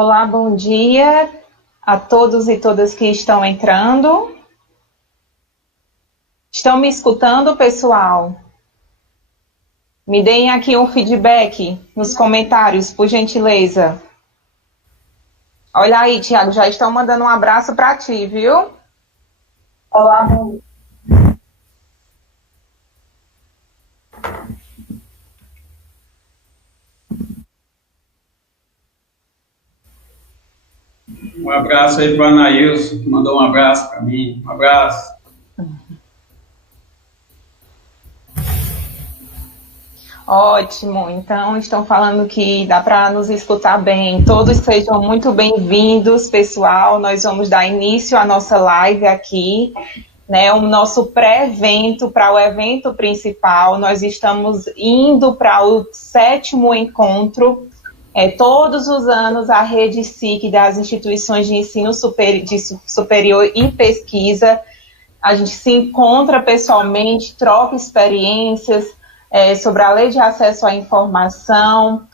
Olá, bom dia a todos e todas que estão entrando. Estão me escutando, pessoal? Me deem aqui um feedback nos comentários, por gentileza. Olha aí, Tiago, já estão mandando um abraço para ti, viu? Olá, bom dia. Um abraço aí para o Anailson, que mandou um abraço para mim. Um abraço. Ótimo, então estão falando que dá para nos escutar bem. Todos sejam muito bem-vindos, pessoal. Nós vamos dar início à nossa live aqui, né? O nosso pré-evento para o evento principal. Nós estamos indo para o 7º encontro. Todos os anos a Rede SIC das instituições de ensino superior e pesquisa, a gente se encontra pessoalmente, troca experiências sobre a Lei de Acesso à Informação,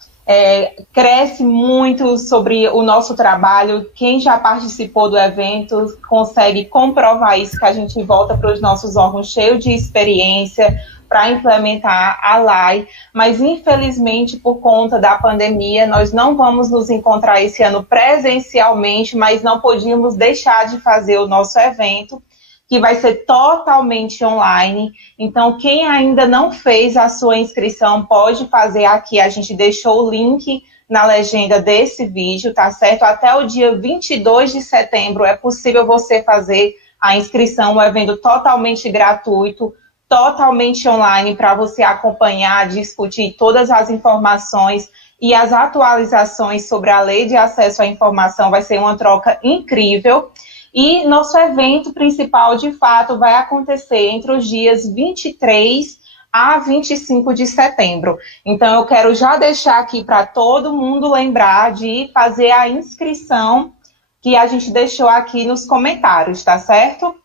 cresce muito sobre o nosso trabalho. Quem já participou do evento consegue comprovar isso, que a gente volta para os nossos órgãos cheio de experiência para implementar a lei, mas infelizmente por conta da pandemia nós não vamos nos encontrar esse ano presencialmente, mas não podíamos deixar de fazer o nosso evento, que vai ser totalmente online. Então, quem ainda não fez a sua inscrição pode fazer aqui. A gente deixou o link na legenda desse vídeo, tá certo? Até o dia 22 de setembro é possível você fazer a inscrição, um evento totalmente gratuito, totalmente online, para você acompanhar, discutir todas as informações e as atualizações sobre a Lei de Acesso à Informação. Vai ser uma troca incrível. E nosso evento principal, de fato, vai acontecer entre os dias 23 a 25 de setembro. Então, eu quero já deixar aqui para todo mundo lembrar de fazer a inscrição que a gente deixou aqui nos comentários, tá certo?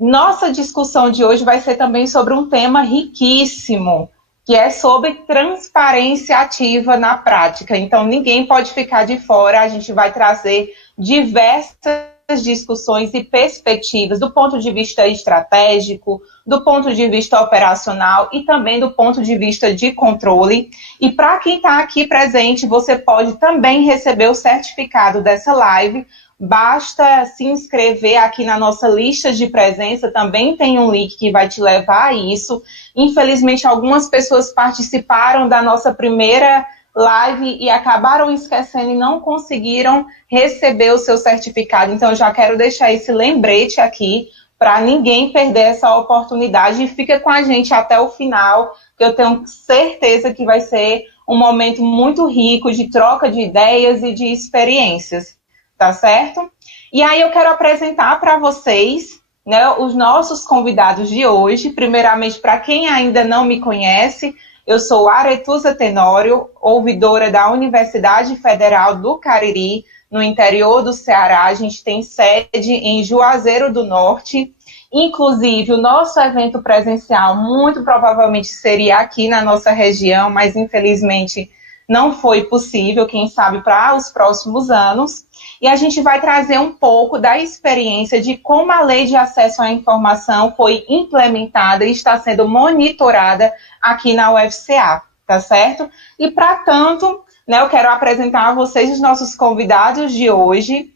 Nossa discussão de hoje vai ser também sobre um tema riquíssimo, que é sobre transparência ativa na prática. Então, ninguém pode ficar de fora. A gente vai trazer diversas discussões e perspectivas do ponto de vista estratégico, do ponto de vista operacional e também do ponto de vista de controle. E para quem está aqui presente, você pode também receber o certificado dessa live. Basta se inscrever aqui na nossa lista de presença, também tem um link que vai te levar a isso. Infelizmente, algumas pessoas participaram da nossa primeira live e acabaram esquecendo e não conseguiram receber o seu certificado. Então, eu já quero deixar esse lembrete aqui para ninguém perder essa oportunidade. E fica com a gente até o final, que eu tenho certeza que vai ser um momento muito rico de troca de ideias e de experiências, tá certo? E aí eu quero apresentar para vocês, né, os nossos convidados de hoje. Primeiramente, para quem ainda não me conhece, eu sou Aretusa Tenório, ouvidora da Universidade Federal do Cariri, no interior do Ceará. A gente tem sede em Juazeiro do Norte. Inclusive, o nosso evento presencial muito provavelmente seria aqui na nossa região, mas infelizmente não foi possível, quem sabe para os próximos anos. E a gente vai trazer um pouco da experiência de como a Lei de Acesso à Informação foi implementada e está sendo monitorada aqui na UFCA, tá certo? E, para tanto, né, eu quero apresentar a vocês os nossos convidados de hoje.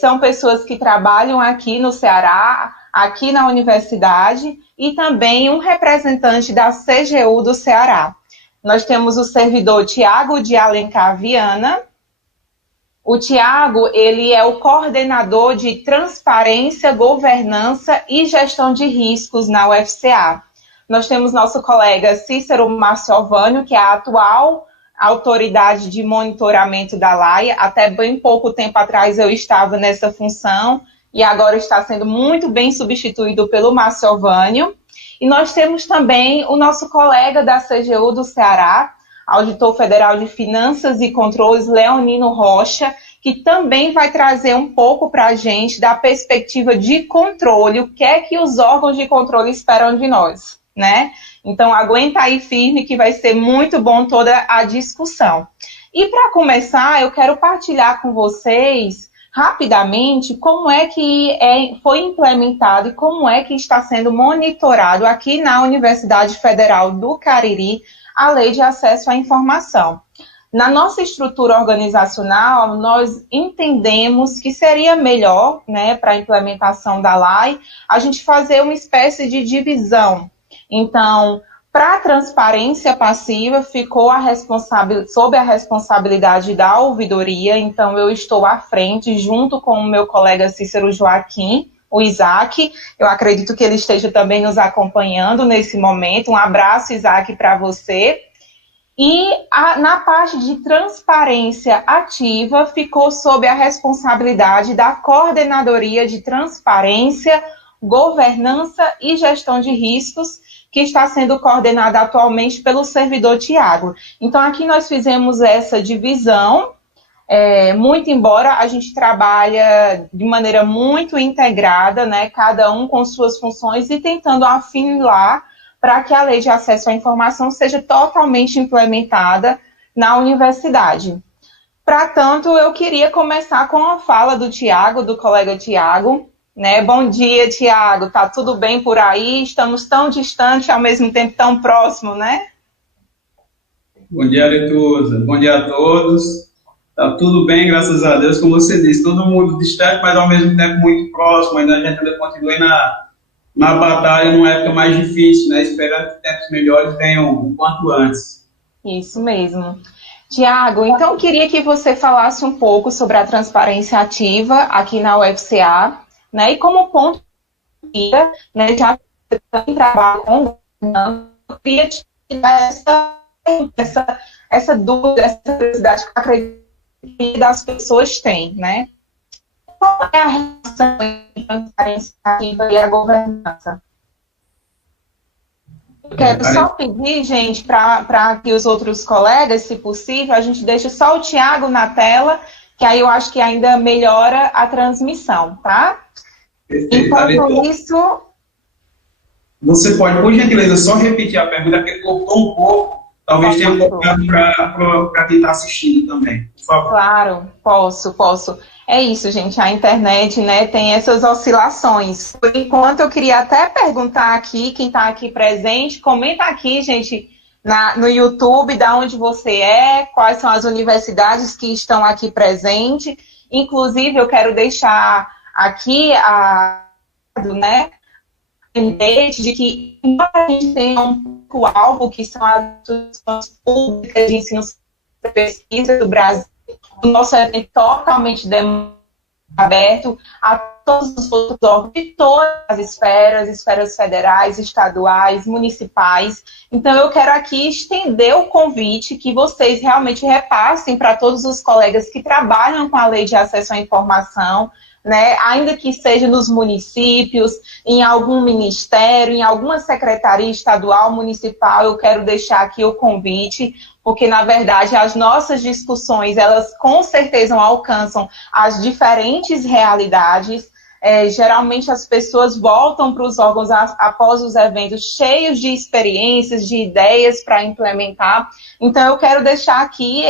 São pessoas que trabalham aqui no Ceará, aqui na universidade, e também um representante da CGU do Ceará. Nós temos o servidor Tiago de Alencar Viana. O Tiago, ele é o coordenador de transparência, governança e gestão de riscos na UFCA. Nós temos nosso colega Cícero Marciovânio, que é a atual autoridade de monitoramento da LAI. Até bem pouco tempo atrás eu estava nessa função e agora está sendo muito bem substituído pelo Marciovânio. E nós temos também o nosso colega da CGU do Ceará, auditor federal de finanças e controles, Leonino Rocha, que também vai trazer um pouco para a gente da perspectiva de controle, o que é que os órgãos de controle esperam de nós, né? Então, aguenta aí firme que vai ser muito bom toda a discussão. E para começar, eu quero partilhar com vocês rapidamente como é que foi implementado e como é que está sendo monitorado aqui na Universidade Federal do Cariri a Lei de Acesso à Informação. Na nossa estrutura organizacional, nós entendemos que seria melhor, né, para a implementação da lei, a gente fazer uma espécie de divisão. Então, para a transparência passiva, ficou sob a responsabilidade da ouvidoria, então eu estou à frente, junto com o meu colega Cícero Joaquim, o Isaac. Eu acredito que ele esteja também nos acompanhando nesse momento. Um abraço, Isaac, para você. E na parte de transparência ativa, ficou sob a responsabilidade da Coordenadoria de Transparência, Governança e Gestão de Riscos, que está sendo coordenada atualmente pelo servidor Tiago. Então, aqui nós fizemos essa divisão, muito embora a gente trabalha de maneira muito integrada, né, cada um com suas funções e tentando afinilar para que a Lei de Acesso à Informação seja totalmente implementada na universidade. Para tanto, eu queria começar com a fala do Tiago, do colega Tiago. Né? Bom dia, Tiago. Tá tudo bem por aí? Estamos tão distantes, ao mesmo tempo tão próximos, né? Bom dia, Aretusa. Bom dia a todos. Tá tudo bem, graças a Deus, como você disse. Todo mundo distante, mas ao mesmo tempo muito próximo. Ainda a gente ainda continua na batalha, numa época mais difícil, né? Esperando que tempos melhores venham o quanto antes. Isso mesmo. Tiago, então eu queria que você falasse um pouco sobre a transparência ativa aqui na UFCA, né? E como ponto de vista, né, já em trabalho com governança, eu queria tirar essa dúvida, essa curiosidade que eu acredito que das pessoas têm, né? Qual é a relação entre a transparência ativa e a governança? Eu quero só pedir, gente, para que os outros colegas, se possível, a gente deixe só o Tiago na tela, que aí eu acho que ainda melhora a transmissão, tá? Enquanto isso... Você pode, por gentileza, só repetir a pergunta, porque cortou um pouco, talvez tenha colocado para quem está assistindo também, por favor. Claro, posso. É isso, gente, a internet, né, tem essas oscilações. Por enquanto, eu queria até perguntar aqui, quem está aqui presente, comenta aqui, gente, no YouTube, de onde você é, quais são as universidades que estão aqui presentes. Inclusive, eu quero deixar aqui né, de que, embora a gente tenha um público-alvo, que são as instituições públicas de ensino e pesquisa do Brasil, o nosso evento é totalmente aberto a todos os outros órgãos de todas as esferas federais, estaduais, municipais. Então, eu quero aqui estender o convite que vocês realmente repassem para todos os colegas que trabalham com a Lei de Acesso à Informação, né, ainda que seja nos municípios, em algum ministério, em alguma secretaria estadual, municipal, eu quero deixar aqui o convite, porque, na verdade, as nossas discussões, elas com certeza alcançam as diferentes realidades. Geralmente as pessoas voltam para os órgãos após os eventos cheios de experiências, de ideias para implementar. Então, eu quero deixar aqui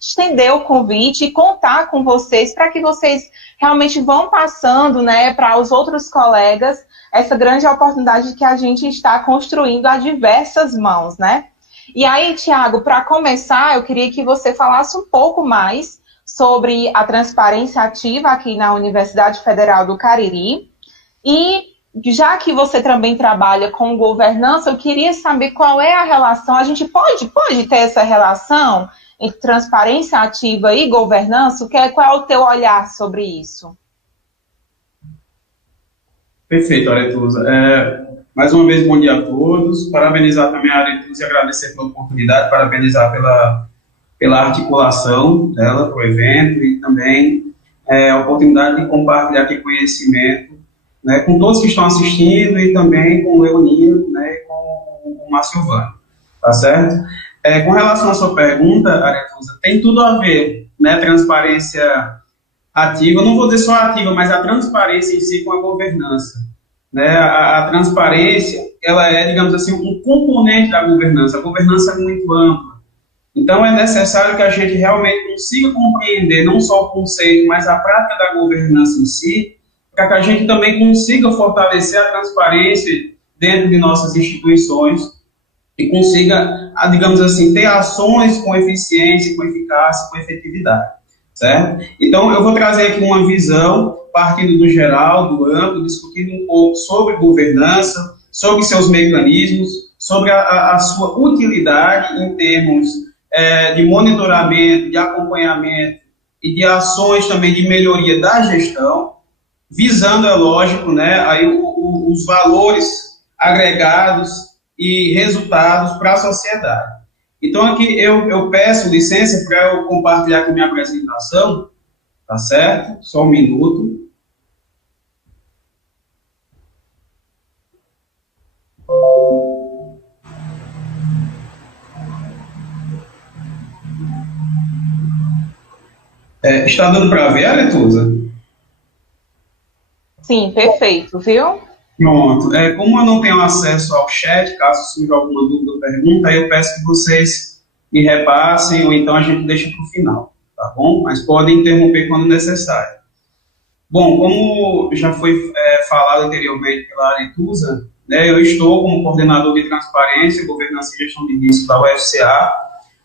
estender o convite e contar com vocês para que vocês realmente vão passando, né, para os outros colegas essa grande oportunidade que a gente está construindo a diversas mãos, né? E aí, Tiago, para começar, eu queria que você falasse um pouco mais sobre a transparência ativa aqui na Universidade Federal do Cariri. E, já que você também trabalha com governança, eu queria saber qual é a relação, a gente pode ter essa relação entre transparência ativa e governança? Qual é o teu olhar sobre isso? Perfeito, Aretusa. Mais uma vez, bom dia a todos. Parabenizar também a Aretusa e agradecer pela oportunidade, parabenizar pela articulação dela para o evento e também a oportunidade de compartilhar aqui conhecimento, né, com todos que estão assistindo e também com o Leonino, né, e com o Márcio Vano, tá certo? Com relação à sua pergunta, Aretusa, tem tudo a ver, né, transparência ativa, não vou dizer só ativa, mas a transparência em si com a governança. Né? A transparência, ela é, digamos assim, um componente da governança. A governança é muito ampla, Então, é necessário que a gente realmente consiga compreender não só o conceito, mas a prática da governança em si, para que a gente também consiga fortalecer a transparência dentro de nossas instituições e consiga, digamos assim, ter ações com eficiência, com eficácia, com efetividade, certo? Então, eu vou trazer aqui uma visão, partindo do geral, do amplo, discutindo um pouco sobre governança, sobre seus mecanismos, sobre a sua utilidade em termos de monitoramento, de acompanhamento e de ações também de melhoria da gestão, visando, é lógico, né, aí os valores agregados e resultados para a sociedade. Então, aqui eu peço licença para eu compartilhar aqui minha apresentação, tá certo? Só um minuto. Está dando para ver, Aretusa? Sim, perfeito, viu? Pronto. Como eu não tenho acesso ao chat, caso surja alguma dúvida ou pergunta, eu peço que vocês me repassem, ou então a gente deixa para o final, tá bom? Mas podem interromper quando necessário. Bom, como já foi falado anteriormente pela Aretusa, né, eu estou como coordenador de transparência, governança e gestão de risco da UFCA,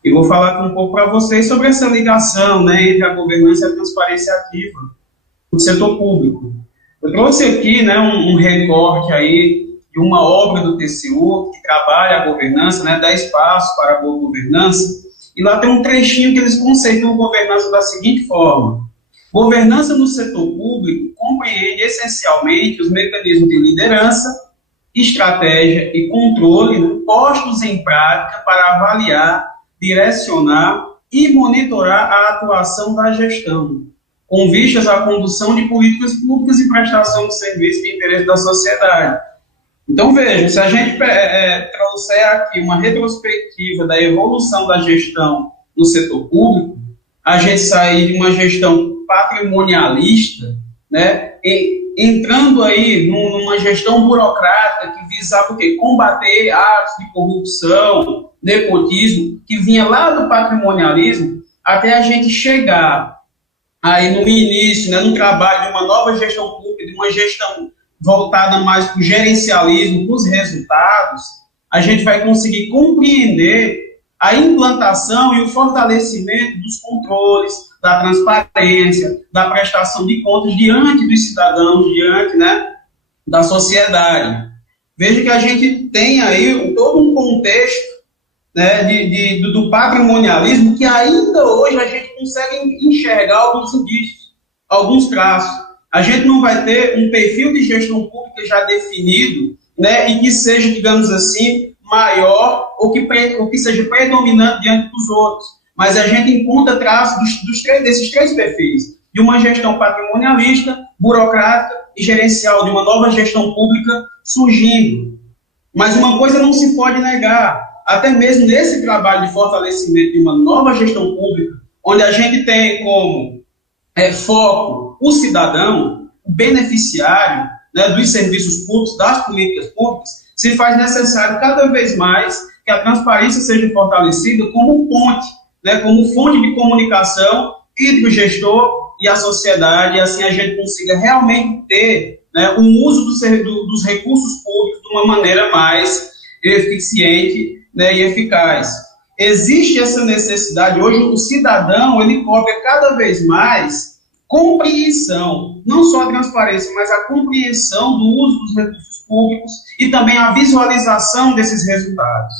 e vou falar aqui um pouco para vocês sobre essa ligação, né, entre a governança e a transparência ativa do setor público. Eu trouxe aqui, né, um recorte aí de uma obra do TCU que trabalha a governança, né, 10 passos para a boa governança, e lá tem um trechinho que eles conceituam governança da seguinte forma: governança no setor público compreende essencialmente os mecanismos de liderança, estratégia e controle, né, postos em prática para avaliar, direcionar e monitorar a atuação da gestão, com vistas à condução de políticas públicas e prestação de serviços de interesse da sociedade. Então, vejam, se a gente trouxer aqui uma retrospectiva da evolução da gestão no setor público, a gente sair de uma gestão patrimonialista, né, entrando aí numa gestão burocrática que visava o quê? Combater atos de corrupção, nepotismo, que vinha lá do patrimonialismo, até a gente chegar aí no início, né, no trabalho de uma nova gestão pública, de uma gestão voltada mais para o gerencialismo, para os resultados, a gente vai conseguir compreender a implantação e o fortalecimento dos controles, da transparência, da prestação de contas diante dos cidadãos, diante, né, da sociedade. Veja que a gente tem aí todo um contexto, né, do patrimonialismo que ainda hoje a gente consegue enxergar alguns indícios, alguns traços. A gente não vai ter um perfil de gestão pública já definido, né, e que seja, digamos assim, maior ou que seja predominante diante dos outros. Mas a gente encontra traços desses três perfis, de uma gestão patrimonialista, burocrática e gerencial, de uma nova gestão pública surgindo. Mas uma coisa não se pode negar, até mesmo nesse trabalho de fortalecimento de uma nova gestão pública, onde a gente tem como foco o cidadão, o beneficiário, né, dos serviços públicos, das políticas públicas, se faz necessário cada vez mais que a transparência seja fortalecida como ponte, né, como fonte de comunicação entre o gestor e a sociedade, e assim a gente consiga realmente ter, né, um uso dos recursos públicos de uma maneira mais eficiente, né, e eficaz. Existe essa necessidade, hoje o cidadão, ele cobra cada vez mais compreensão, não só a transparência, mas a compreensão do uso dos recursos públicos e também a visualização desses resultados.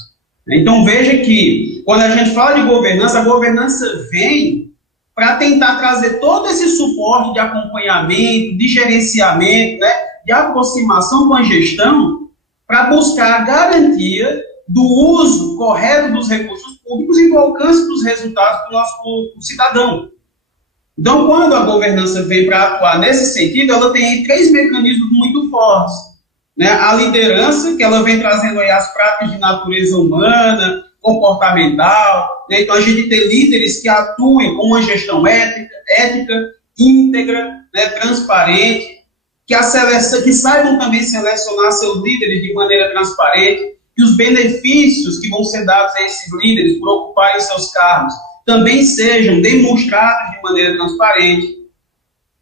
Então veja que, quando a gente fala de governança, a governança vem para tentar trazer todo esse suporte de acompanhamento, de gerenciamento, né, de aproximação com a gestão, para buscar a garantia do uso correto dos recursos públicos e do alcance dos resultados do nosso cidadão. Então, quando a governança vem para atuar nesse sentido, ela tem três mecanismos muito fortes, né? A liderança, que ela vem trazendo aí as práticas de natureza humana, comportamental, né? Então a gente tem líderes que atuem com uma gestão ética, íntegra, né? Transparente, que saibam também selecionar seus líderes de maneira transparente, que os benefícios que vão ser dados a esses líderes por ocuparem seus cargos também sejam demonstrados de maneira transparente,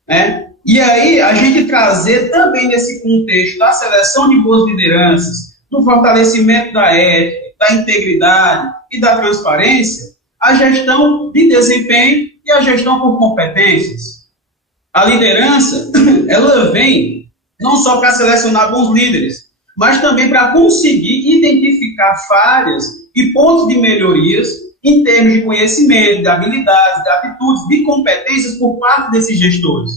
né? E aí, a gente trazer também nesse contexto da seleção de boas lideranças, do fortalecimento da ética, da integridade e da transparência, a gestão de desempenho e a gestão por competências. A liderança, ela vem não só para selecionar bons líderes, mas também para conseguir identificar falhas e pontos de melhorias em termos de conhecimento, de habilidades, de atitudes, de competências por parte desses gestores.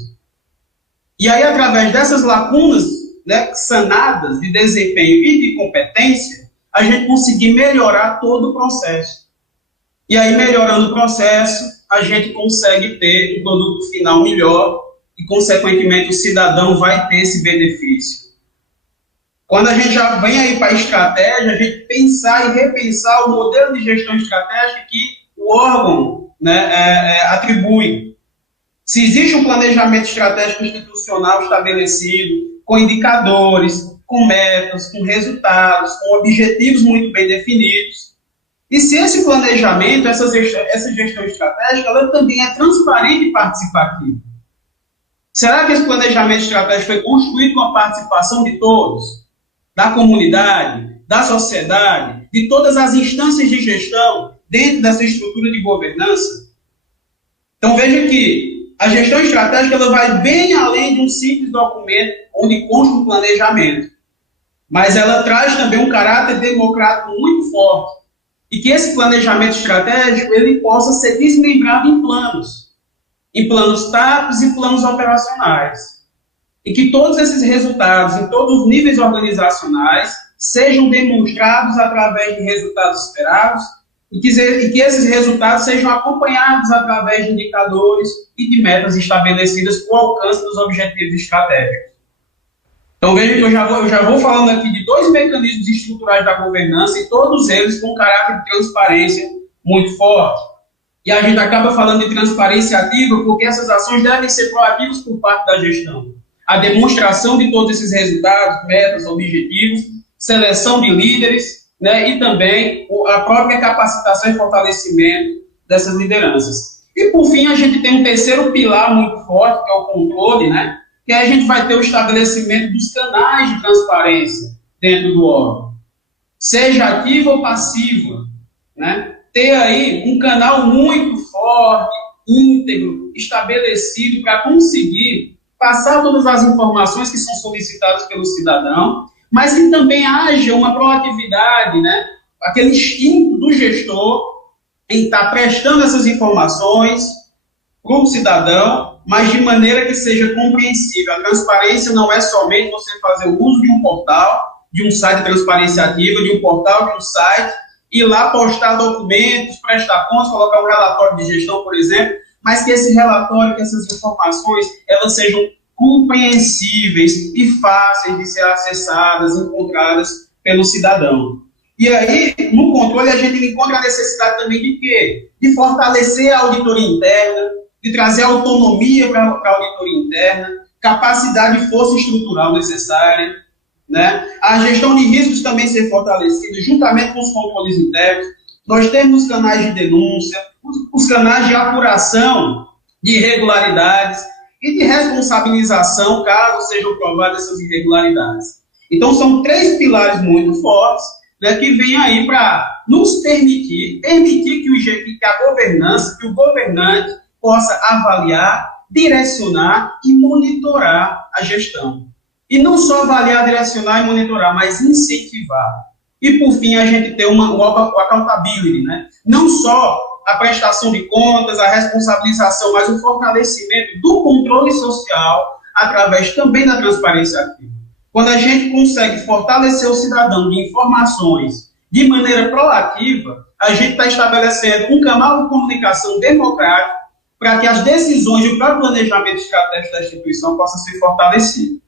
E aí, através dessas lacunas, né, sanadas de desempenho e de competência, a gente conseguir melhorar todo o processo. E aí, melhorando o processo, a gente consegue ter um produto final melhor e, consequentemente, o cidadão vai ter esse benefício. Quando a gente já vem aí para a estratégia, a gente pensar e repensar o modelo de gestão estratégica que o órgão, né, atribui. Se existe um planejamento estratégico institucional estabelecido, com indicadores, com metas, com resultados, com objetivos muito bem definidos, e se esse planejamento, essa gestão estratégica, ela também é transparente e participativa. Será que esse planejamento estratégico foi construído com a participação de todos? Da comunidade, da sociedade, de todas as instâncias de gestão dentro dessa estrutura de governança? Então veja que a gestão estratégica ela vai bem além de um simples documento onde consta um planejamento, mas ela traz também um caráter democrático muito forte e que esse planejamento estratégico ele possa ser desmembrado em planos táticos e planos operacionais. E que todos esses resultados, em todos os níveis organizacionais, sejam demonstrados através de resultados esperados e que esses resultados sejam acompanhados através de indicadores e de metas estabelecidas para o alcance dos objetivos estratégicos. Então, veja que eu já vou falando aqui de 2 mecanismos estruturais da governança e todos eles com um caráter de transparência muito forte. E a gente acaba falando de transparência ativa porque essas ações devem ser proativas por parte da gestão. A demonstração de todos esses resultados, metas, objetivos, seleção de líderes, né, e também a própria capacitação e fortalecimento dessas lideranças. E, por fim, a gente tem um terceiro pilar muito forte, que é o controle, né, que aí a gente vai ter o estabelecimento dos canais de transparência dentro do órgão, seja ativa ou passiva, né, ter aí um canal muito forte, íntegro, estabelecido para conseguir passar todas as informações que são solicitadas pelo cidadão, mas que também haja uma proatividade, né? Aquele instinto do gestor em estar prestando essas informações para o cidadão, mas de maneira que seja compreensível. A transparência não é somente você fazer o uso de um portal, de um site de transparência ativa, de um portal, de um site, ir lá postar documentos, prestar contas, colocar um relatório de gestão, por exemplo, mas que esse relatório, que essas informações, elas sejam compreensíveis e fáceis de ser acessadas, encontradas pelo cidadão. E aí, no controle, a gente encontra a necessidade também de quê? De fortalecer a auditoria interna, de trazer autonomia para a auditoria interna, capacidade e força estrutural necessária, né? A gestão de riscos também ser fortalecida, juntamente com os controles internos. Nós temos os canais de denúncia, os canais de apuração de irregularidades e de responsabilização, caso sejam provadas essas irregularidades. Então, são 3 pilares muito fortes, né, que vêm aí para nos permitir que a governança, que o governante possa avaliar, direcionar e monitorar a gestão. E não só avaliar, direcionar e monitorar, mas incentivar. E, por fim, a gente tem o accountability, né? Não só a prestação de contas, a responsabilização, mas o fortalecimento do controle social através também da transparência ativa. Quando a gente consegue fortalecer o cidadão de informações de maneira proativa, a gente está estabelecendo um canal de comunicação democrático para que as decisões e o próprio planejamento estratégico da instituição possam ser fortalecidos.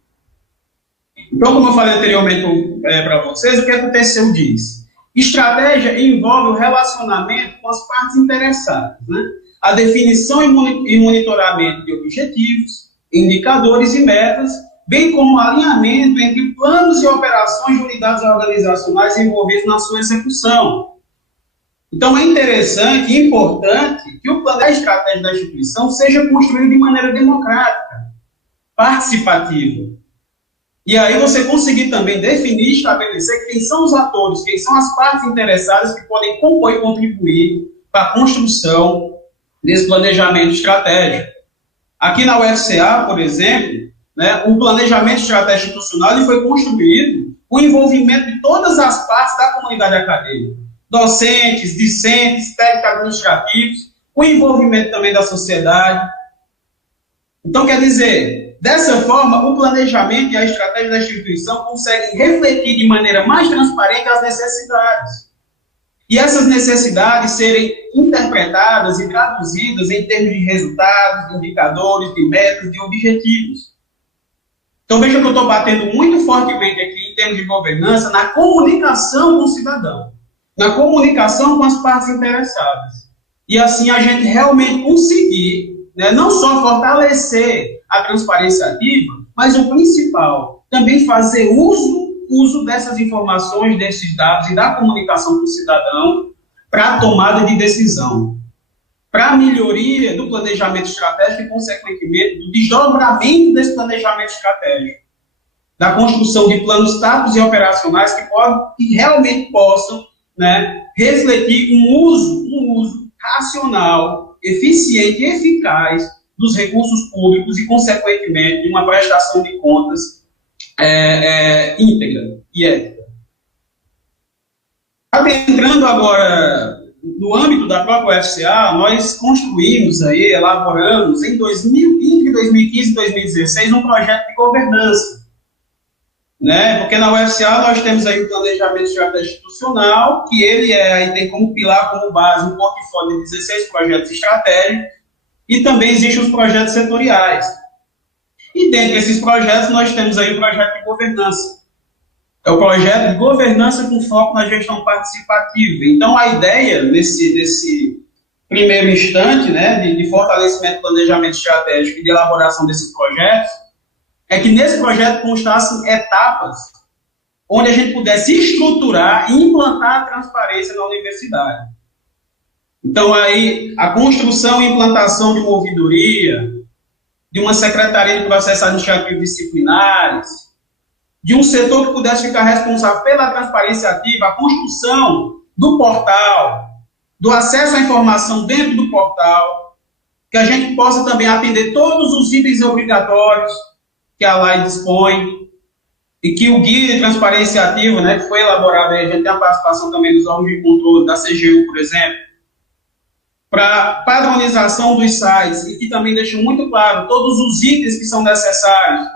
Então, como eu falei anteriormente para vocês, o que o TCU diz? Estratégia envolve o relacionamento com as partes interessadas, né? A definição e monitoramento de objetivos, indicadores e metas, bem como alinhamento entre planos e operações de unidades organizacionais envolvidos na sua execução. Então, é interessante e importante que o plano da estratégia da instituição seja construído de maneira democrática, participativa. E aí você conseguir também definir e estabelecer quem são os atores, quem são as partes interessadas que podem compor e contribuir para a construção desse planejamento estratégico. Aqui na UFCA, por exemplo, né, o planejamento estratégico institucional ele foi construído com o envolvimento de todas as partes da comunidade acadêmica, docentes, discentes, técnicos administrativos, com o envolvimento também da sociedade. Então, quer dizer, dessa forma, o planejamento e a estratégia da instituição conseguem refletir de maneira mais transparente as necessidades. E essas necessidades serem interpretadas e traduzidas em termos de resultados, de indicadores, de metas, de objetivos. Então, veja que eu estou batendo muito fortemente aqui em termos de governança na comunicação com o cidadão, na comunicação com as partes interessadas. E assim a gente realmente conseguir, né, não só fortalecer a transparência ativa, mas o principal, também fazer uso dessas informações, desses dados e da comunicação com o cidadão para a tomada de decisão, para a melhoria do planejamento estratégico e, consequentemente, do desdobramento desse planejamento estratégico, da construção de planos táticos e operacionais que realmente possam, né, refletir um uso racional, eficiente e eficaz dos recursos públicos e, consequentemente, de uma prestação de contas íntegra e ética. Adentrando agora no âmbito da própria UFCA, nós construímos aí, elaboramos entre 2015 e 2016 um projeto de governança, né? Porque na UFCA nós temos aí o planejamento estratégico institucional, que ele aí tem como pilar, como base, um portfólio de 16 projetos estratégicos, e também existem os projetos setoriais. E dentre esses projetos nós temos aí o projeto de governança. É o projeto de governança com foco na gestão participativa. Então a ideia, nesse primeiro instante, né, de fortalecimento do planejamento estratégico e de elaboração desses projetos, é que nesse projeto constassem etapas onde a gente pudesse estruturar e implantar a transparência na universidade. Então, aí, a construção e implantação de uma ouvidoria, de uma secretaria de processos administrativos disciplinares, de um setor que pudesse ficar responsável pela transparência ativa, a construção do portal, do acesso à informação dentro do portal, que a gente possa também atender todos os itens obrigatórios que a lei dispõe, e que o guia de transparência ativa, né, que foi elaborado aí, a gente tem a participação também dos órgãos de controle, da CGU, por exemplo, para padronização dos sites, e que também deixa muito claro todos os itens que são necessários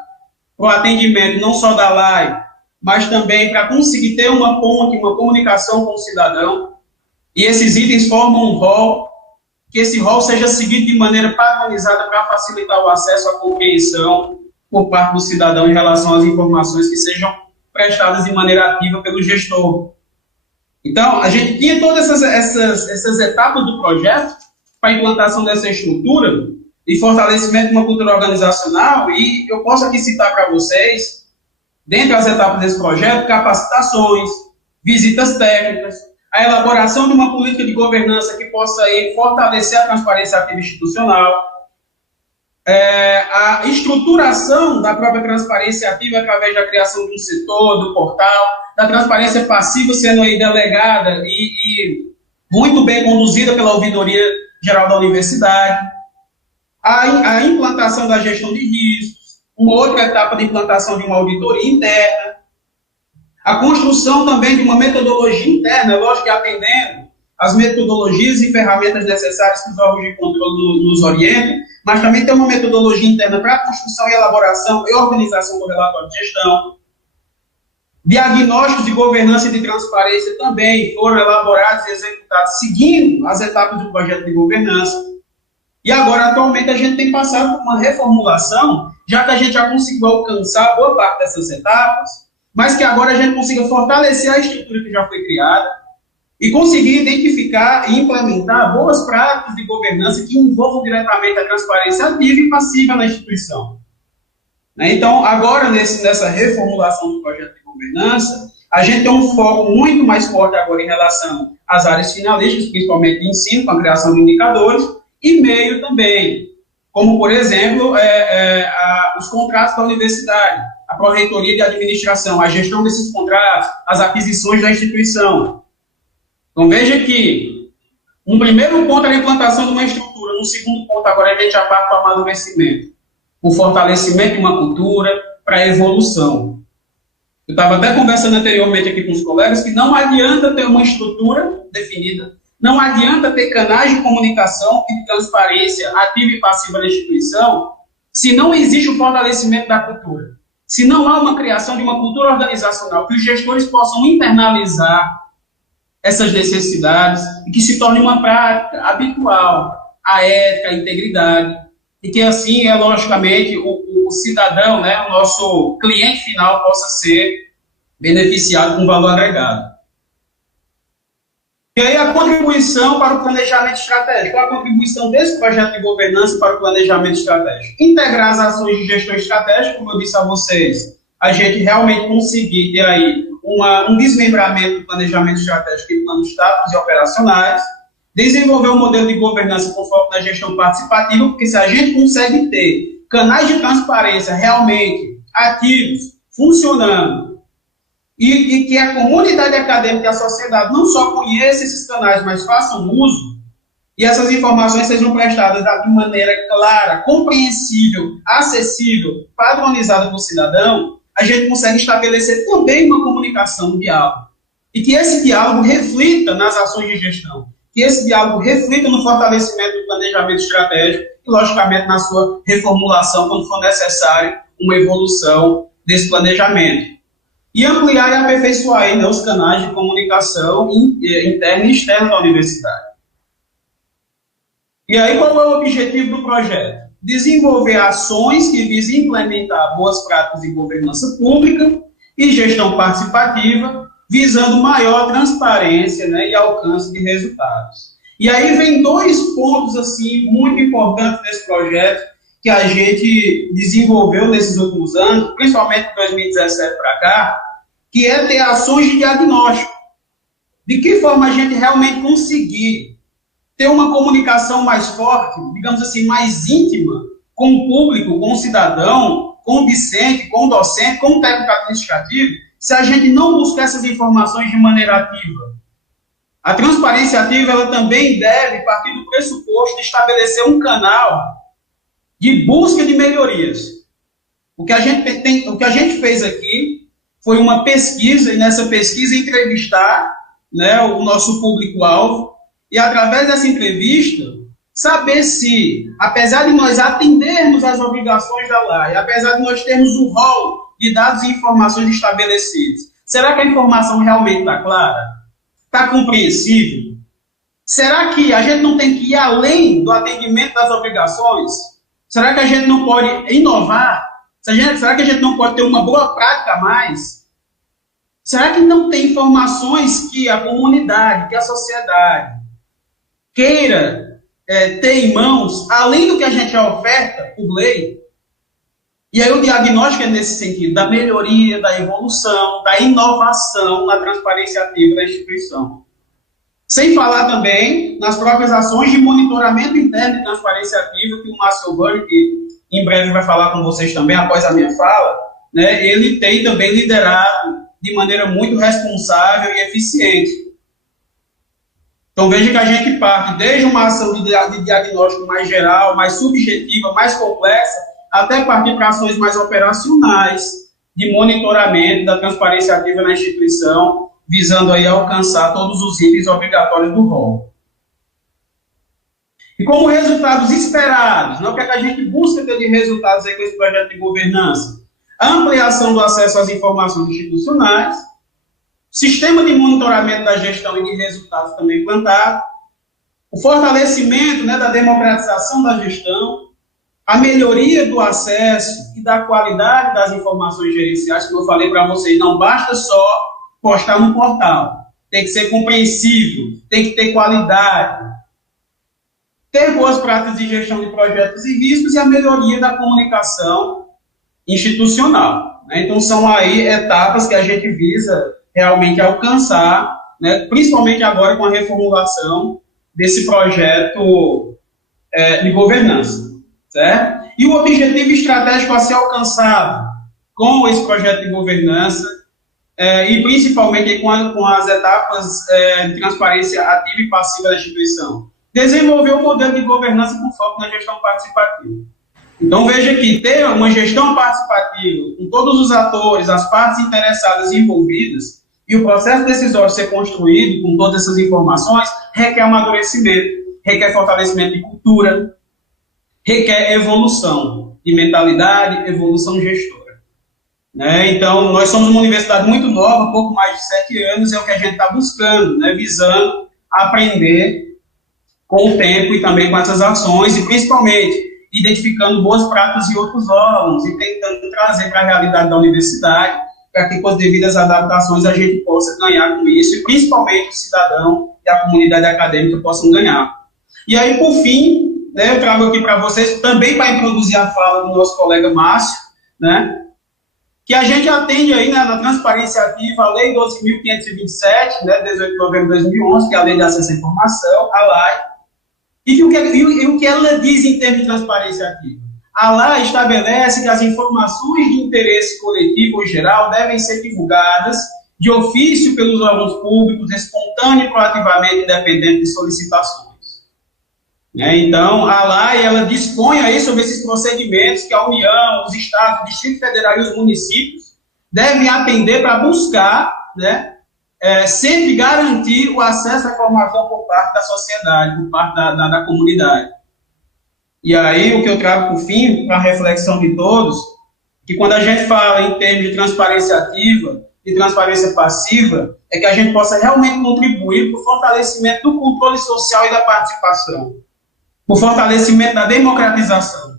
para o atendimento, não só da LAI, mas também para conseguir ter uma ponte, uma comunicação com o cidadão, e esses itens formam um rol, que esse rol seja seguido de maneira padronizada para facilitar o acesso à compreensão por parte do cidadão em relação às informações que sejam prestadas de maneira ativa pelo gestor. Então, a gente tinha todas essas etapas do projeto para a implantação dessa estrutura e fortalecimento de uma cultura organizacional, e eu posso aqui citar para vocês, dentre as etapas desse projeto, capacitações, visitas técnicas, a elaboração de uma política de governança que possa aí fortalecer a transparência ativa institucional, a estruturação da própria transparência ativa através da criação de um setor, do portal, da transparência passiva sendo aí delegada e muito bem conduzida pela Ouvidoria Geral da Universidade, a implantação da gestão de riscos, uma outra etapa de implantação de uma auditoria interna, a construção também de uma metodologia interna, lógico que atendendo as metodologias e ferramentas necessárias que os órgãos de controle nos orientam, mas também tem uma metodologia interna para a construção e elaboração e organização do relatório de gestão. Diagnósticos de governança e de transparência também foram elaborados e executados seguindo as etapas do projeto de governança. E agora, atualmente, a gente tem passado por uma reformulação, já que a gente já conseguiu alcançar boa parte dessas etapas, mas que agora a gente consiga fortalecer a estrutura que já foi criada e conseguir identificar e implementar boas práticas de governança que envolvam diretamente a transparência ativa e passiva na instituição. né? Então, agora, nessa reformulação do projeto de governança, a gente tem um foco muito mais forte agora em relação às áreas finalistas, principalmente de ensino, com a criação de indicadores, e meio também, como, por exemplo, os contratos da universidade, a pró-reitoria de administração, a gestão desses contratos, as aquisições da instituição. Então, veja que um primeiro ponto é a implantação de uma estrutura, no segundo ponto, agora a gente já parte para o amadurecimento, o fortalecimento de uma cultura para a evolução. Eu estava até conversando anteriormente aqui com os colegas que não adianta ter uma estrutura definida, não adianta ter canais de comunicação e de transparência ativa e passiva na instituição, se não existe o fortalecimento da cultura. Se não há uma criação de uma cultura organizacional, que os gestores possam internalizar essas necessidades e que se torne uma prática habitual, a ética, a integridade, e que assim, logicamente, o cidadão, né, o nosso cliente final, possa ser beneficiado com valor agregado. E aí a contribuição para o planejamento estratégico, a contribuição desse projeto de governança para o planejamento estratégico. Integrar as ações de gestão estratégica, como eu disse a vocês, a gente realmente conseguir ter aí um desmembramento do planejamento estratégico em planos táticos e operacionais, desenvolver um modelo de governança com foco na gestão participativa, porque se a gente consegue ter canais de transparência realmente ativos, funcionando, e que a comunidade acadêmica e a sociedade não só conheça esses canais, mas façam uso, e essas informações sejam prestadas de maneira clara, compreensível, acessível, padronizada para o cidadão, a gente consegue estabelecer também uma comunicação, um diálogo. E que esse diálogo reflita nas ações de gestão, que esse diálogo reflita no fortalecimento do planejamento estratégico e, logicamente, na sua reformulação, quando for necessário, uma evolução desse planejamento. E ampliar e aperfeiçoar ainda os canais de comunicação interna e externa da universidade. E aí, qual é o objetivo do projeto? Desenvolver ações que visem implementar boas práticas de governança pública e gestão participativa, visando maior transparência, né, e alcance de resultados. E aí vem dois pontos assim, muito importantes desse projeto, que a gente desenvolveu nesses últimos anos, principalmente de 2017 para cá, que é ter ações de diagnóstico. De que forma a gente realmente conseguir ter uma comunicação mais forte, digamos assim, mais íntima, com o público, com o cidadão, com o discente, com o docente, com o técnico administrativo, se a gente não buscar essas informações de maneira ativa. A transparência ativa, ela também deve partir do pressuposto de estabelecer um canal de busca de melhorias. O que a gente fez aqui foi uma pesquisa, e nessa pesquisa entrevistar, né, o nosso público-alvo, e através dessa entrevista, saber se, apesar de nós atendermos às obrigações da lei, apesar de nós termos um rol de dados e informações estabelecidos, será que a informação realmente está clara? Está compreensível? Será que a gente não tem que ir além do atendimento das obrigações? Será que a gente não pode inovar? Será que a gente não pode ter uma boa prática a mais? Será que não tem informações que a comunidade, que a sociedade queira ter em mãos, além do que a gente já oferta por lei? E aí o diagnóstico é nesse sentido, da melhoria, da evolução, da inovação na transparência ativa da instituição. Sem falar também nas próprias ações de monitoramento interno de transparência ativa, que o Márcio Albani, que em breve vai falar com vocês também, após a minha fala, né, ele tem também liderado de maneira muito responsável e eficiente. Então veja que a gente parte desde uma ação de diagnóstico mais geral, mais subjetiva, mais complexa, até partir para ações mais operacionais de monitoramento da transparência ativa na instituição, visando aí alcançar todos os itens obrigatórios do rol. E como resultados esperados, o que a gente busca ter de resultados aí com esse projeto de governança? A ampliação do acesso às informações institucionais, sistema de monitoramento da gestão e de resultados também implantado, o fortalecimento, né, da democratização da gestão, a melhoria do acesso e da qualidade das informações gerenciais, como eu falei para vocês, não basta só postar no portal, tem que ser compreensível, tem que ter qualidade, ter boas práticas de gestão de projetos e riscos e a melhoria da comunicação institucional. Né? Então, são aí etapas que a gente visa realmente alcançar, né? Principalmente agora com a reformulação desse projeto de governança, certo? E o objetivo estratégico a ser alcançado com esse projeto de governança, e principalmente com as etapas de transparência ativa e passiva da instituição, desenvolver um modelo de governança com foco na gestão participativa. Então, veja que ter uma gestão participativa com todos os atores, as partes interessadas e envolvidas, e o processo decisório ser construído com todas essas informações, requer amadurecimento, requer fortalecimento de cultura, requer evolução de mentalidade, evolução gestora. Né? Então, nós somos uma universidade muito nova, pouco mais de 7 anos, é o que a gente está buscando, né? Visando aprender com o tempo e também com essas ações, e principalmente identificando boas práticas em outros órgãos e tentando trazer para a realidade da universidade, para que com as devidas adaptações a gente possa ganhar com isso, e principalmente o cidadão e a comunidade acadêmica possam ganhar. E aí, por fim, né, eu trago aqui para vocês, também para introduzir a fala do nosso colega Márcio, né, que a gente atende aí, né, na transparência ativa, a Lei 12.527, né, 18 de novembro de 2011, que é a Lei de Acesso à Informação, a LAI, e o que ela diz em termos de transparência ativa? A LAI estabelece que as informações de interesse coletivo ou geral devem ser divulgadas de ofício pelos órgãos públicos, espontâneo e proativamente, independente de solicitações. Então, a LAI, ela dispõe aí sobre esses procedimentos que a União, os Estados, o Distrito Federal e os municípios devem atender para buscar, né, sempre garantir o acesso à informação por parte da sociedade, por parte da comunidade. E aí, o que eu trago por fim, para a reflexão de todos, que quando a gente fala em termos de transparência ativa e transparência passiva, é que a gente possa realmente contribuir para o fortalecimento do controle social e da participação, para o fortalecimento da democratização.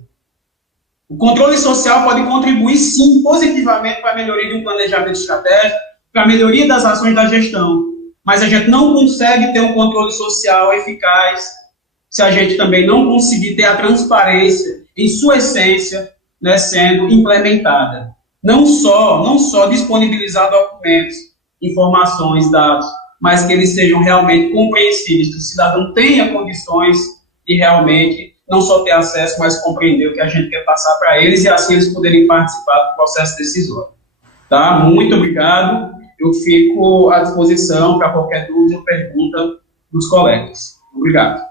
O controle social pode contribuir, sim, positivamente para a melhoria de um planejamento estratégico, para a melhoria das ações da gestão, mas a gente não consegue ter um controle social eficaz se a gente também não conseguir ter a transparência em sua essência, né, sendo implementada. Não só disponibilizar documentos, informações, dados, mas que eles sejam realmente compreensíveis, que o cidadão tenha condições de realmente não só ter acesso, mas compreender o que a gente quer passar para eles e assim eles poderem participar do processo decisório. Tá? Muito obrigado. Eu fico à disposição para qualquer dúvida ou pergunta dos colegas. Obrigado.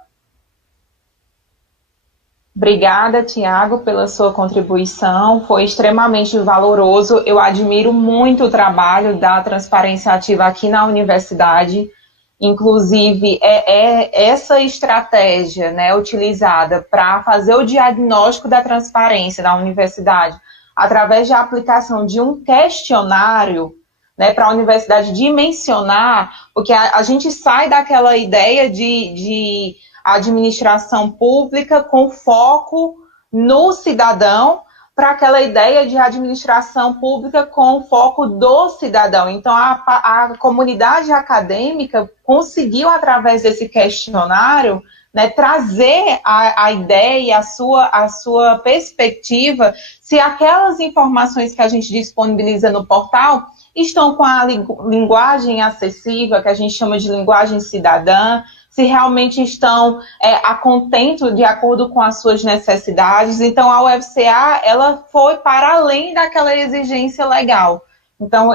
Obrigada, Tiago, pela sua contribuição. Foi extremamente valoroso. Eu admiro muito o trabalho da transparência ativa aqui na universidade. Inclusive, essa estratégia, né, utilizada para fazer o diagnóstico da transparência da universidade através da aplicação de um questionário, né, para a universidade dimensionar, porque a gente sai daquela ideia de administração pública com foco no cidadão para aquela ideia de administração pública com foco do cidadão. Então, a comunidade acadêmica conseguiu, através desse questionário, né, trazer a ideia, a sua perspectiva, se aquelas informações que a gente disponibiliza no portal estão com a linguagem acessível, que a gente chama de linguagem cidadã, se realmente estão a contento de acordo com as suas necessidades. Então, a UFCA, ela foi para além daquela exigência legal. Então,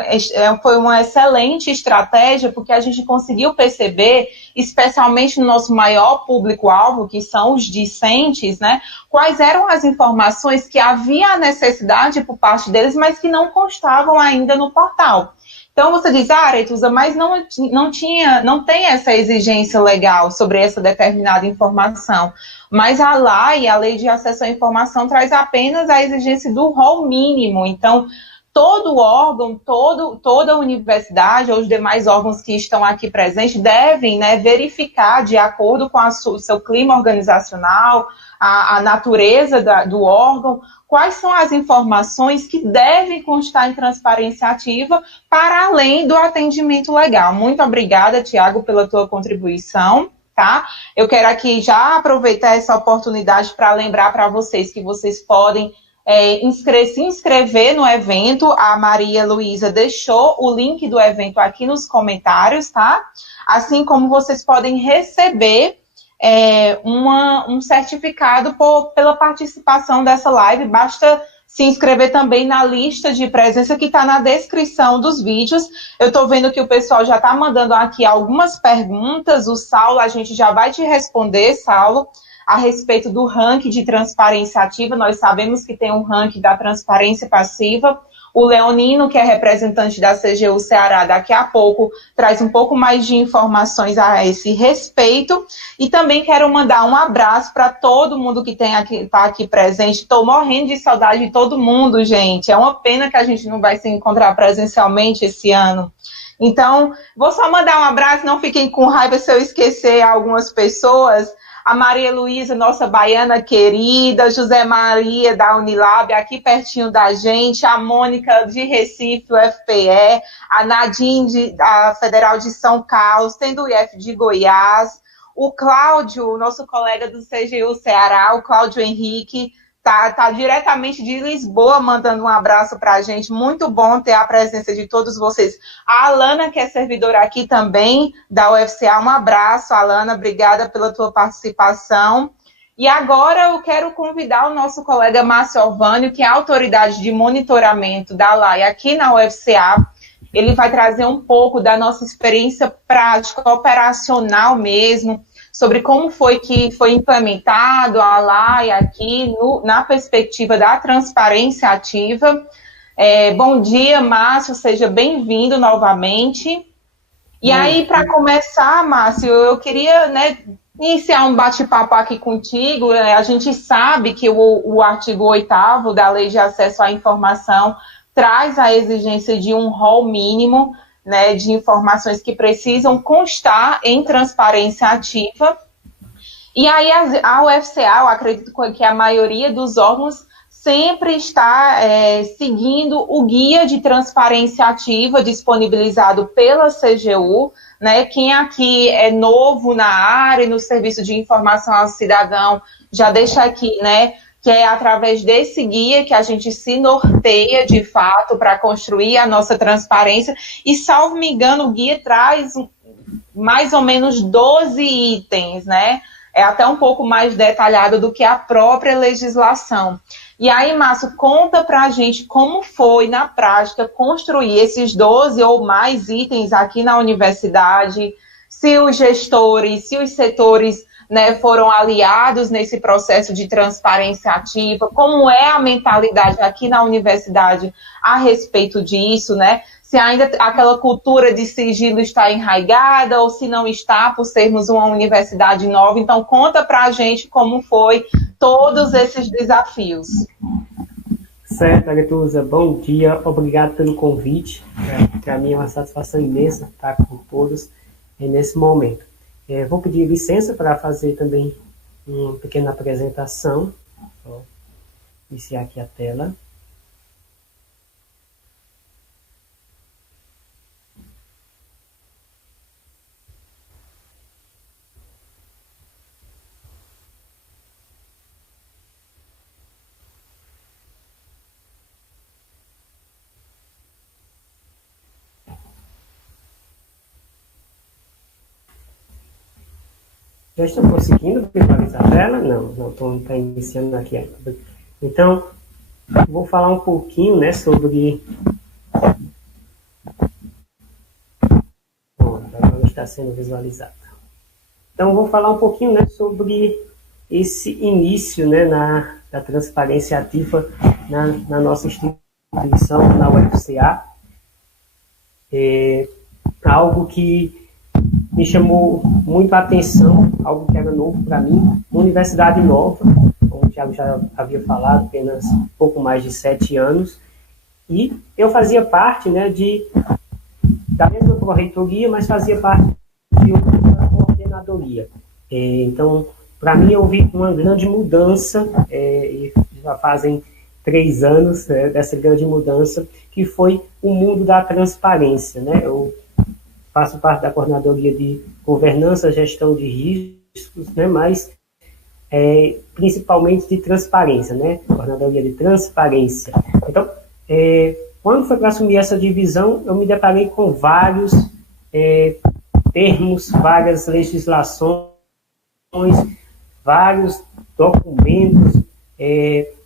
foi uma excelente estratégia, porque a gente conseguiu perceber, especialmente no nosso maior público-alvo, que são os discentes, né, quais eram as informações que havia a necessidade por parte deles, mas que não constavam ainda no portal. Então, você diz, Aretusa, mas não tem essa exigência legal sobre essa determinada informação. Mas a LAI, a Lei de Acesso à Informação, traz apenas a exigência do rol mínimo. Então, todo órgão, toda a universidade, ou os demais órgãos que estão aqui presentes, devem, né, verificar, de acordo com o seu clima organizacional, a natureza do órgão, quais são as informações que devem constar em transparência ativa para além do atendimento legal. Muito obrigada, Tiago, pela tua contribuição, tá? Eu quero aqui já aproveitar essa oportunidade para lembrar para vocês que vocês podem se inscrever no evento. A Maria Luísa deixou o link do evento aqui nos comentários, tá? Assim como vocês podem receber um certificado pela participação dessa live. Basta se inscrever também na lista de presença que está na descrição dos vídeos. Eu estou vendo que o pessoal já está mandando aqui algumas perguntas. O Saulo, a gente já vai te responder, Saulo, a respeito do ranking de transparência ativa. Nós sabemos que tem um ranking da transparência passiva. O Leonino, que é representante da CGU Ceará, daqui a pouco traz um pouco mais de informações a esse respeito. E também quero mandar um abraço para todo mundo que está aqui presente. Estou morrendo de saudade de todo mundo, gente. É uma pena que a gente não vai se encontrar presencialmente esse ano. Então, vou só mandar um abraço, não fiquem com raiva se eu esquecer algumas pessoas. A Maria Luísa, nossa baiana querida, José Maria da Unilab, aqui pertinho da gente, a Mônica de Recife, o FPE, a Nadine da Federal de São Carlos, tem do IF de Goiás, o Cláudio, nosso colega do CGU Ceará, o Cláudio Henrique, tá diretamente de Lisboa mandando um abraço para a gente. Muito bom ter a presença de todos vocês. A Alana, que é servidora aqui também da UFCA, um abraço, Alana, obrigada pela tua participação. E agora eu quero convidar o nosso colega Márcio Orvânio, que é a autoridade de monitoramento da LAI aqui na UFCA. Ele vai trazer um pouco da nossa experiência prática, operacional mesmo, sobre como foi que foi implementado a LAI aqui na perspectiva da transparência ativa. Bom dia, Márcio, seja bem-vindo novamente. E aí, para começar, Márcio, eu queria iniciar um bate-papo aqui contigo. A gente sabe que o artigo 8º da Lei de Acesso à Informação traz a exigência de um rol mínimo, de informações que precisam constar em transparência ativa. E aí a UFCA, eu acredito que a maioria dos órgãos sempre está seguindo o guia de transparência ativa disponibilizado pela CGU. Quem aqui é novo na área, no serviço de informação ao cidadão, já deixa aqui, que é através desse guia que a gente se norteia, de fato, para construir a nossa transparência. E, salvo me engano, o guia traz mais ou menos 12 itens, É até um pouco mais detalhado do que a própria legislação. E aí, Márcio, conta para a gente como foi, na prática, construir esses 12 ou mais itens aqui na universidade, se os gestores, se os setores foram aliados nesse processo de transparência ativa, como é a mentalidade aqui na universidade a respeito disso, se ainda aquela cultura de sigilo está enraizada ou se não está, por sermos uma universidade nova. Então, conta para a gente como foi todos esses desafios. Certo, Aretusa, bom dia, obrigado pelo convite. Para mim é uma satisfação imensa estar com todos nesse momento. Vou pedir licença para fazer também uma pequena apresentação. Vou iniciar aqui a tela. Já estou conseguindo visualizar a tela? Não estou iniciando aqui ainda. Então, vou falar um pouquinho, sobre... Bom, agora não está sendo visualizado. Então, vou falar um pouquinho, sobre esse início, da transparência ativa na nossa instituição, na UFCA. Algo que me chamou muito a atenção, algo que era novo para mim, uma universidade nova, como o Thiago já havia falado, apenas pouco mais de 7 anos, e eu fazia parte da mesma pró-reitoria, mas fazia parte de outra coordenadoria. Então, para mim, houve uma grande mudança, já fazem 3 anos dessa grande mudança, que foi o mundo da transparência. Eu faço parte da coordenadoria de governança, gestão de riscos, mas principalmente de transparência, né? Coordenadoria de transparência. Então, quando foi para assumir essa divisão, eu me deparei com vários termos, várias legislações, vários documentos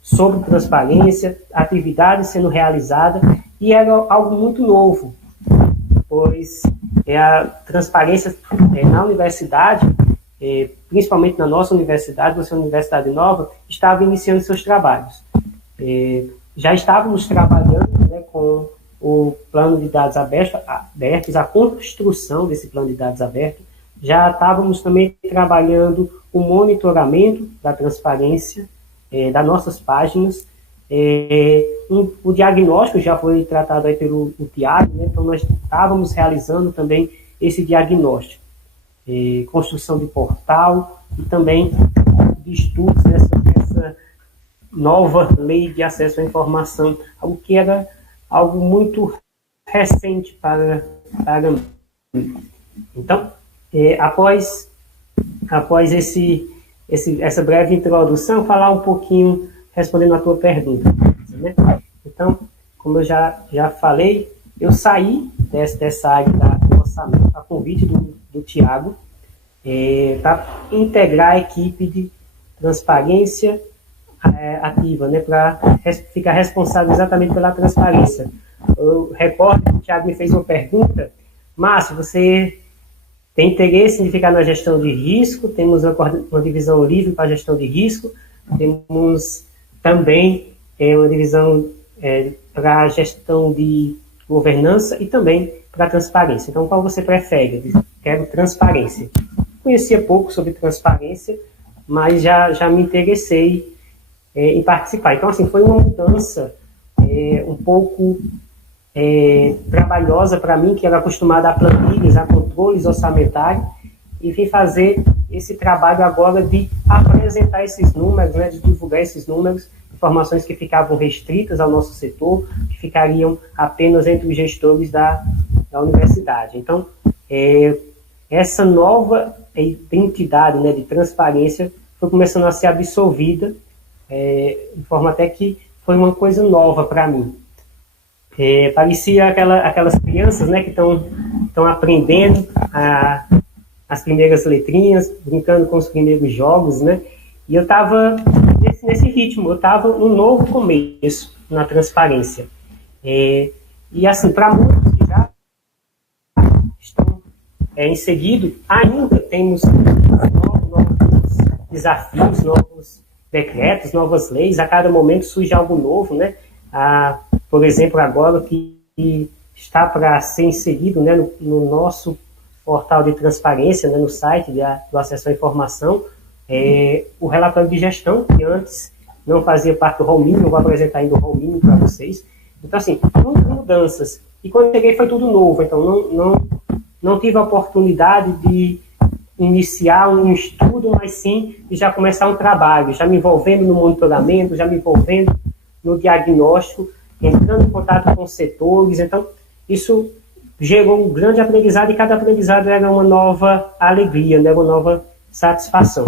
sobre transparência, atividades sendo realizadas, e era algo muito novo, pois a transparência na universidade, principalmente na nossa universidade, você é uma universidade nova, estava iniciando seus trabalhos. Já estávamos trabalhando, né, com o plano de dados abertos, a construção desse plano de dados abertos. Já estávamos também trabalhando o monitoramento da transparência das nossas páginas. O diagnóstico já foi tratado aí pelo Tiago, né? Então nós estávamos realizando também esse diagnóstico. Construção de portal e também de estudos nessa nova lei de acesso à informação, algo que era algo muito recente para mim. Então, após essa breve introdução, falar um pouquinho, respondendo a tua pergunta, né? Então, como eu já falei, eu saí dessa área do orçamento a convite do Tiago, para integrar a equipe de transparência ativa, né, para ficar responsável exatamente pela transparência. Eu recordo que o Tiago me fez uma pergunta: Márcio, você tem interesse em ficar na gestão de risco? Temos uma divisão livre para a gestão de risco, temos também uma divisão para a gestão de governança e também para a transparência. Então, qual você prefere? Quero transparência. Conhecia pouco sobre transparência, mas já me interessei em participar. Então, assim, foi uma mudança um pouco trabalhosa para mim, que era acostumada a planilhas, a controles orçamentários, e vim fazer esse trabalho agora de apresentar esses números, né, de divulgar esses números, informações que ficavam restritas ao nosso setor, que ficariam apenas entre os gestores da universidade. Então, essa nova identidade, né, de transparência foi começando a ser absorvida, de forma até que foi uma coisa nova para mim. Parecia aquelas crianças, né, que estão aprendendo as primeiras letrinhas, brincando com os primeiros jogos, né? E eu estava nesse ritmo, eu estava num novo começo na transparência. E assim, para muitos que já estão inseridos, ainda temos novos desafios, novos decretos, novas leis, a cada momento surge algo novo, né? Por exemplo, agora que está para ser inserido, né, no nosso portal de transparência, né, no site do acesso à informação, o relatório de gestão, que antes não fazia parte do Rominho, eu vou apresentar ainda o Rominho para vocês. Então, assim, muitas mudanças. E quando cheguei foi tudo novo, então não tive a oportunidade de iniciar um estudo, mas sim de já começar um trabalho, já me envolvendo no monitoramento, já me envolvendo no diagnóstico, entrando em contato com os setores. Então, isso gerou um grande aprendizado, e cada aprendizado era uma nova alegria, né, uma nova satisfação.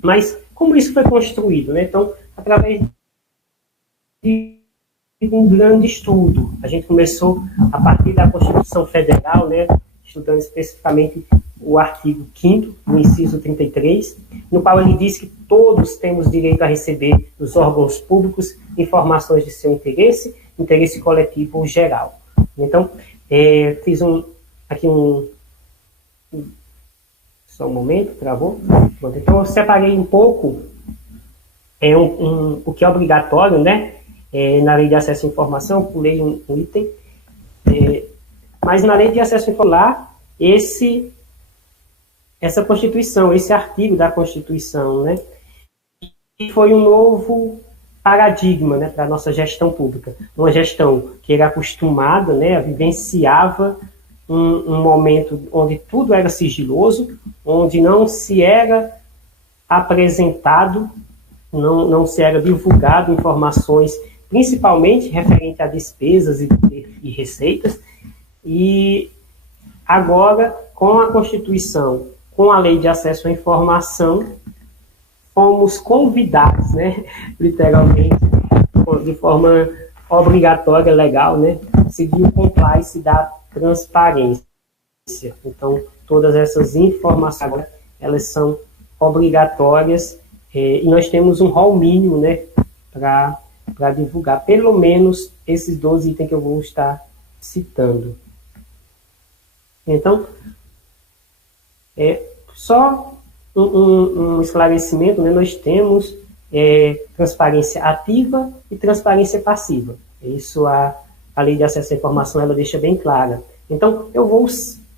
Mas como isso foi construído, né? Então, através de um grande estudo, a gente começou a partir da Constituição Federal, né, estudando especificamente o artigo 5º, no inciso 33, no qual ele diz que todos temos direito a receber dos órgãos públicos informações de seu interesse coletivo ou geral. Então, fiz aqui só um momento, travou. Então, eu separei um pouco o que é obrigatório, né? Na lei de acesso à informação, eu pulei um item, mas na lei de acesso à informação, essa Constituição, esse artigo da Constituição, né? E foi um novo paradigma, né, para a nossa gestão pública. Uma gestão que era acostumada, né, vivenciava um momento onde tudo era sigiloso, onde não se era apresentado, não se era divulgado informações, principalmente referente a despesas e receitas. E agora, com a Constituição, com a Lei de Acesso à Informação, fomos convidados, né, literalmente, de forma obrigatória, legal, né, seguir o compliance da transparência. Então, todas essas informações, elas são obrigatórias, e nós temos um rol mínimo, né, para divulgar, pelo menos esses 12 itens que eu vou estar citando. Então, só um esclarecimento, né, nós temos transparência ativa e transparência passiva. Isso a Lei de Acesso à Informação ela deixa bem clara. Então, eu vou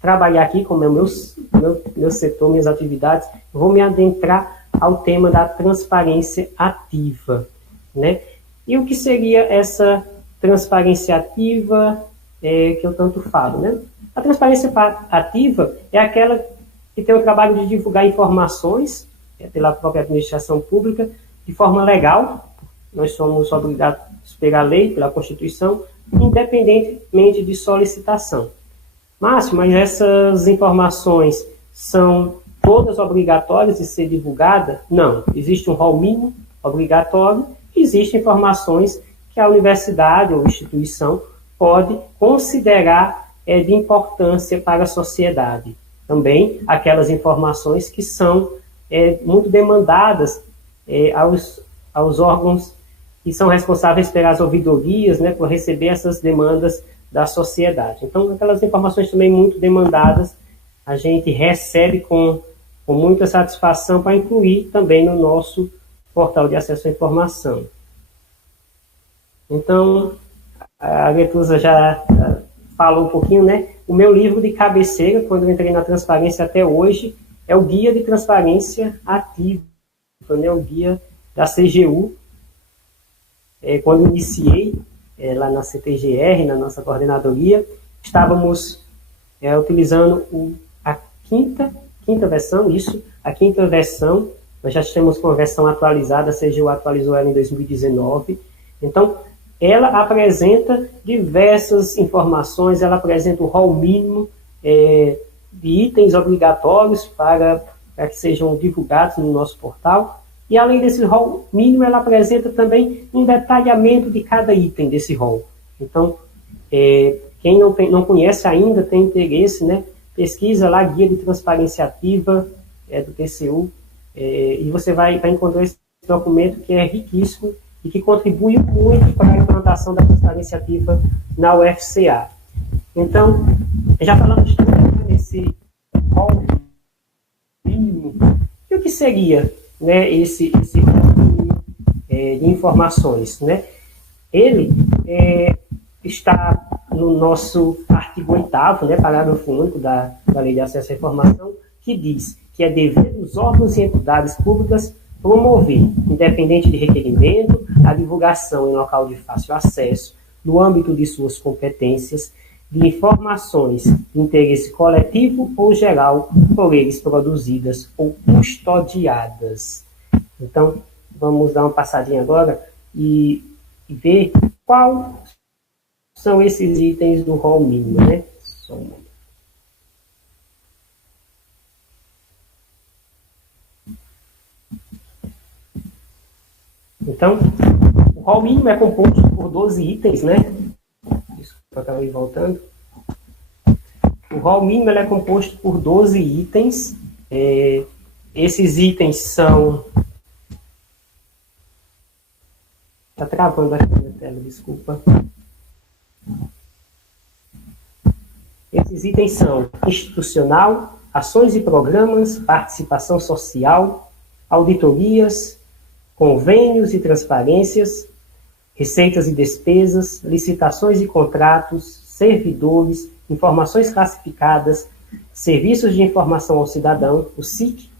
trabalhar aqui, como é o meu setor, minhas atividades, eu vou me adentrar ao tema da transparência ativa, né? E o que seria essa transparência ativa que eu tanto falo, né? A transparência ativa é aquela que tem o trabalho de divulgar informações pela própria administração pública de forma legal. Nós somos obrigados pela lei, pela Constituição, independentemente de solicitação. Márcio, mas essas informações são todas obrigatórias de ser divulgadas? Não. Existe um rol mínimo obrigatório, existem informações que a universidade ou instituição pode considerar de importância para a sociedade. Também aquelas informações que são muito demandadas aos órgãos que são responsáveis pelas ouvidorias, né, por receber essas demandas da sociedade. Então, aquelas informações também muito demandadas, a gente recebe com muita satisfação para incluir também no nosso portal de acesso à informação. Então, a Aretusa já falou um pouquinho, né? O meu livro de cabeceira, quando eu entrei na transparência até hoje, é o Guia de Transparência Ativa, né? O guia da CGU. Quando iniciei lá na CTGR, na nossa coordenadoria, estávamos utilizando a quinta versão, a quinta versão. Nós já temos com a versão atualizada, a CGU atualizou ela em 2019. Então, ela apresenta diversas informações, ela apresenta o rol mínimo de itens obrigatórios para que sejam divulgados no nosso portal. E além desse rol mínimo, ela apresenta também um detalhamento de cada item desse rol. Então, quem não conhece ainda, tem interesse, né, pesquisa lá, Guia de Transparência Ativa do TCU, e você vai encontrar esse documento que é riquíssimo e que contribui muito para a implantação da transparência ativa na UFCA. Então, já falamos desse rol mínimo. E o que seria, né, esse rol mínimo de informações, né? Ele está no nosso artigo 8º, né, parágrafo único da Lei de Acesso à Informação, que diz que é dever dos órgãos e entidades públicas promover, independente de requerimento, a divulgação em local de fácil acesso, no âmbito de suas competências, de informações de interesse coletivo ou geral por eles produzidas ou custodiadas. Então, vamos dar uma passadinha agora e ver quais são esses itens do rol mínimo, né? Só um momento. Então, o rol mínimo é composto por 12 itens, né? Desculpa, eu acabei voltando. O rol mínimo é composto por 12 itens. Esses itens são... Está travando aqui na tela, desculpa. Esses itens são institucional, ações e programas, participação social, auditorias, convênios e transparências, receitas e despesas, licitações e contratos, servidores, informações classificadas, serviços de informação ao cidadão, o SIC,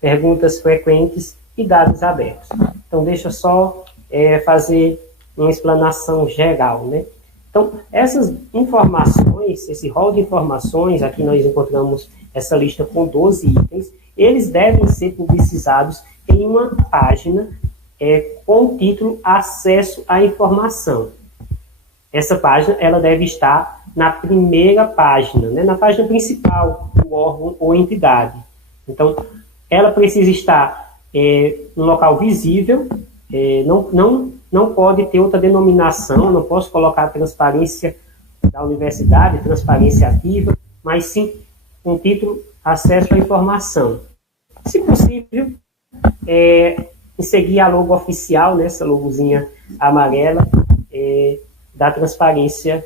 perguntas frequentes e dados abertos. Então, deixa só fazer uma explanação geral, né? Então, essas informações, esse rol de informações, aqui nós encontramos essa lista com 12 itens, eles devem ser publicizados em uma página com o título Acesso à Informação. Essa página ela deve estar na primeira página, né, na página principal do órgão ou entidade. Então, ela precisa estar um local visível, não pode ter outra denominação, não posso colocar transparência da universidade, transparência ativa, mas sim um título acesso à informação. Se possível, em seguir a logo oficial, né, essa logozinha amarela, da transparência,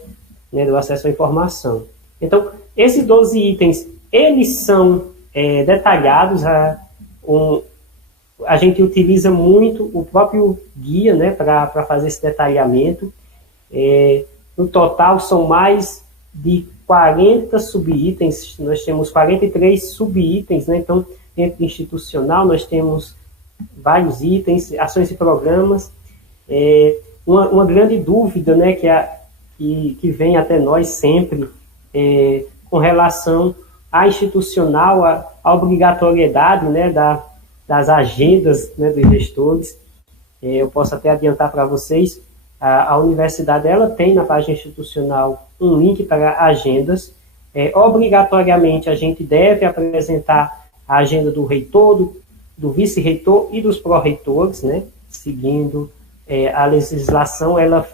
né, do acesso à informação. Então, esses 12 itens, eles são detalhados, a gente utiliza muito o próprio guia, né, para fazer esse detalhamento. No total, são mais de 40 subitens, nós temos 43 subitens, né, então, dentro institucional, nós temos vários itens, ações e programas. Uma grande dúvida, né, que vem até nós sempre, com relação à institucional, à obrigatoriedade, né, das agendas, né, dos gestores. Eu posso até adiantar para vocês, a universidade ela tem na página institucional um link para agendas. Obrigatoriamente a gente deve apresentar a agenda do reitor, do vice-reitor e dos pró-reitores, né, seguindo a legislação, ela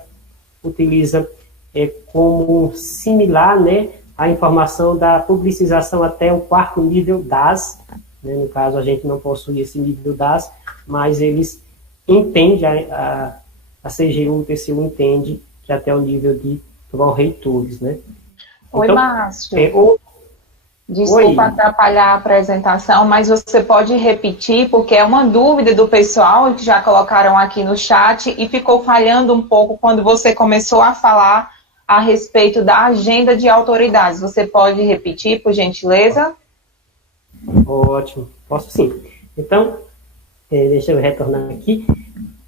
utiliza como similar, né, a informação da publicização até o 4º nível DAS, né, no caso a gente não possui esse nível DAS, mas eles entendem, a CGU, o TCU entende que até o nível de pró-reitores, né. Oi, então, Márcio. Desculpa atrapalhar a apresentação, mas você pode repetir, porque é uma dúvida do pessoal que já colocaram aqui no chat e ficou falhando um pouco quando você começou a falar a respeito da agenda de autoridades. Você pode repetir, por gentileza? Ótimo, posso sim. Então, deixa eu retornar aqui.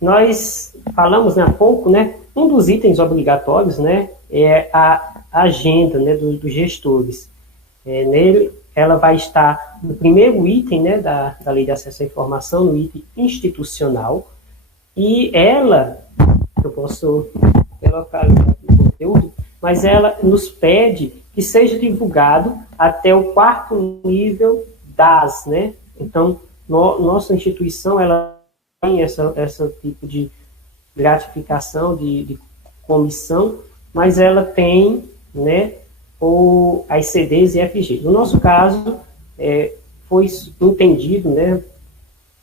Nós falamos, né, há pouco, né, um dos itens obrigatórios, né, é a agenda, né, dos gestores. Nele, ela vai estar no primeiro item, né, da Lei de Acesso à Informação, no item institucional, e ela, eu posso colocar no conteúdo, mas ela nos pede que seja divulgado até o 4º nível DAS, né? Então, nossa instituição, ela tem essa tipo de gratificação, de comissão, mas ela tem, né, ou as CDs e FG. No nosso caso, foi entendido, né,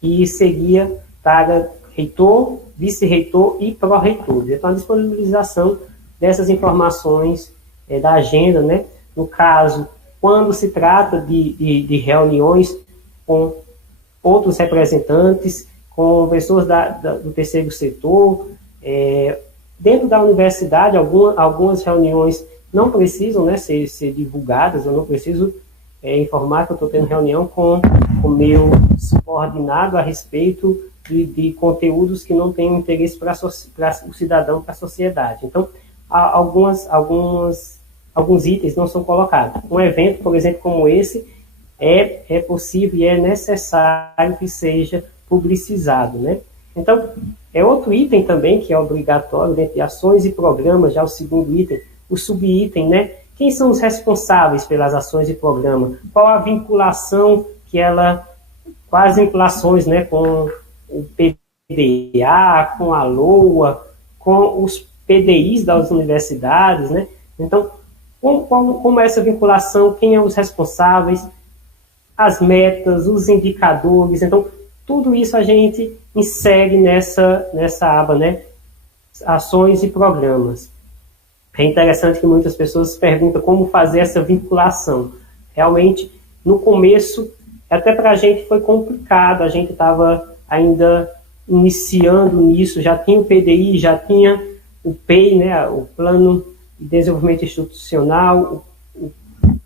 e seguia para reitor, vice-reitor e pró-reitor. Então, a disponibilização dessas informações da agenda, né, no caso, quando se trata de reuniões com outros representantes, com pessoas do terceiro setor, dentro da universidade, algumas reuniões não precisam, né, ser divulgadas, eu não preciso informar que eu estou tendo reunião com o meu subordinado a respeito de conteúdos que não têm interesse para o cidadão, para a sociedade. Então, alguns itens não são colocados. Um evento, por exemplo, como esse, é possível e é necessário que seja publicizado, né? Então, outro item também que é obrigatório, dentre ações e programas, já o segundo item, o subitem, né? Quem são os responsáveis pelas ações e programas? Qual a vinculação quais vinculações, né, com o PDA, com a LOA, com os PDIs das universidades, né? Então, como é essa vinculação? Quem são os responsáveis? As metas, os indicadores. Então, tudo isso a gente insere nessa aba, né? Ações e programas. É interessante que muitas pessoas perguntam como fazer essa vinculação. Realmente, no começo, até para a gente foi complicado, a gente estava ainda iniciando nisso, já tinha o PDI, já tinha o PEI, né, o Plano de Desenvolvimento Institucional,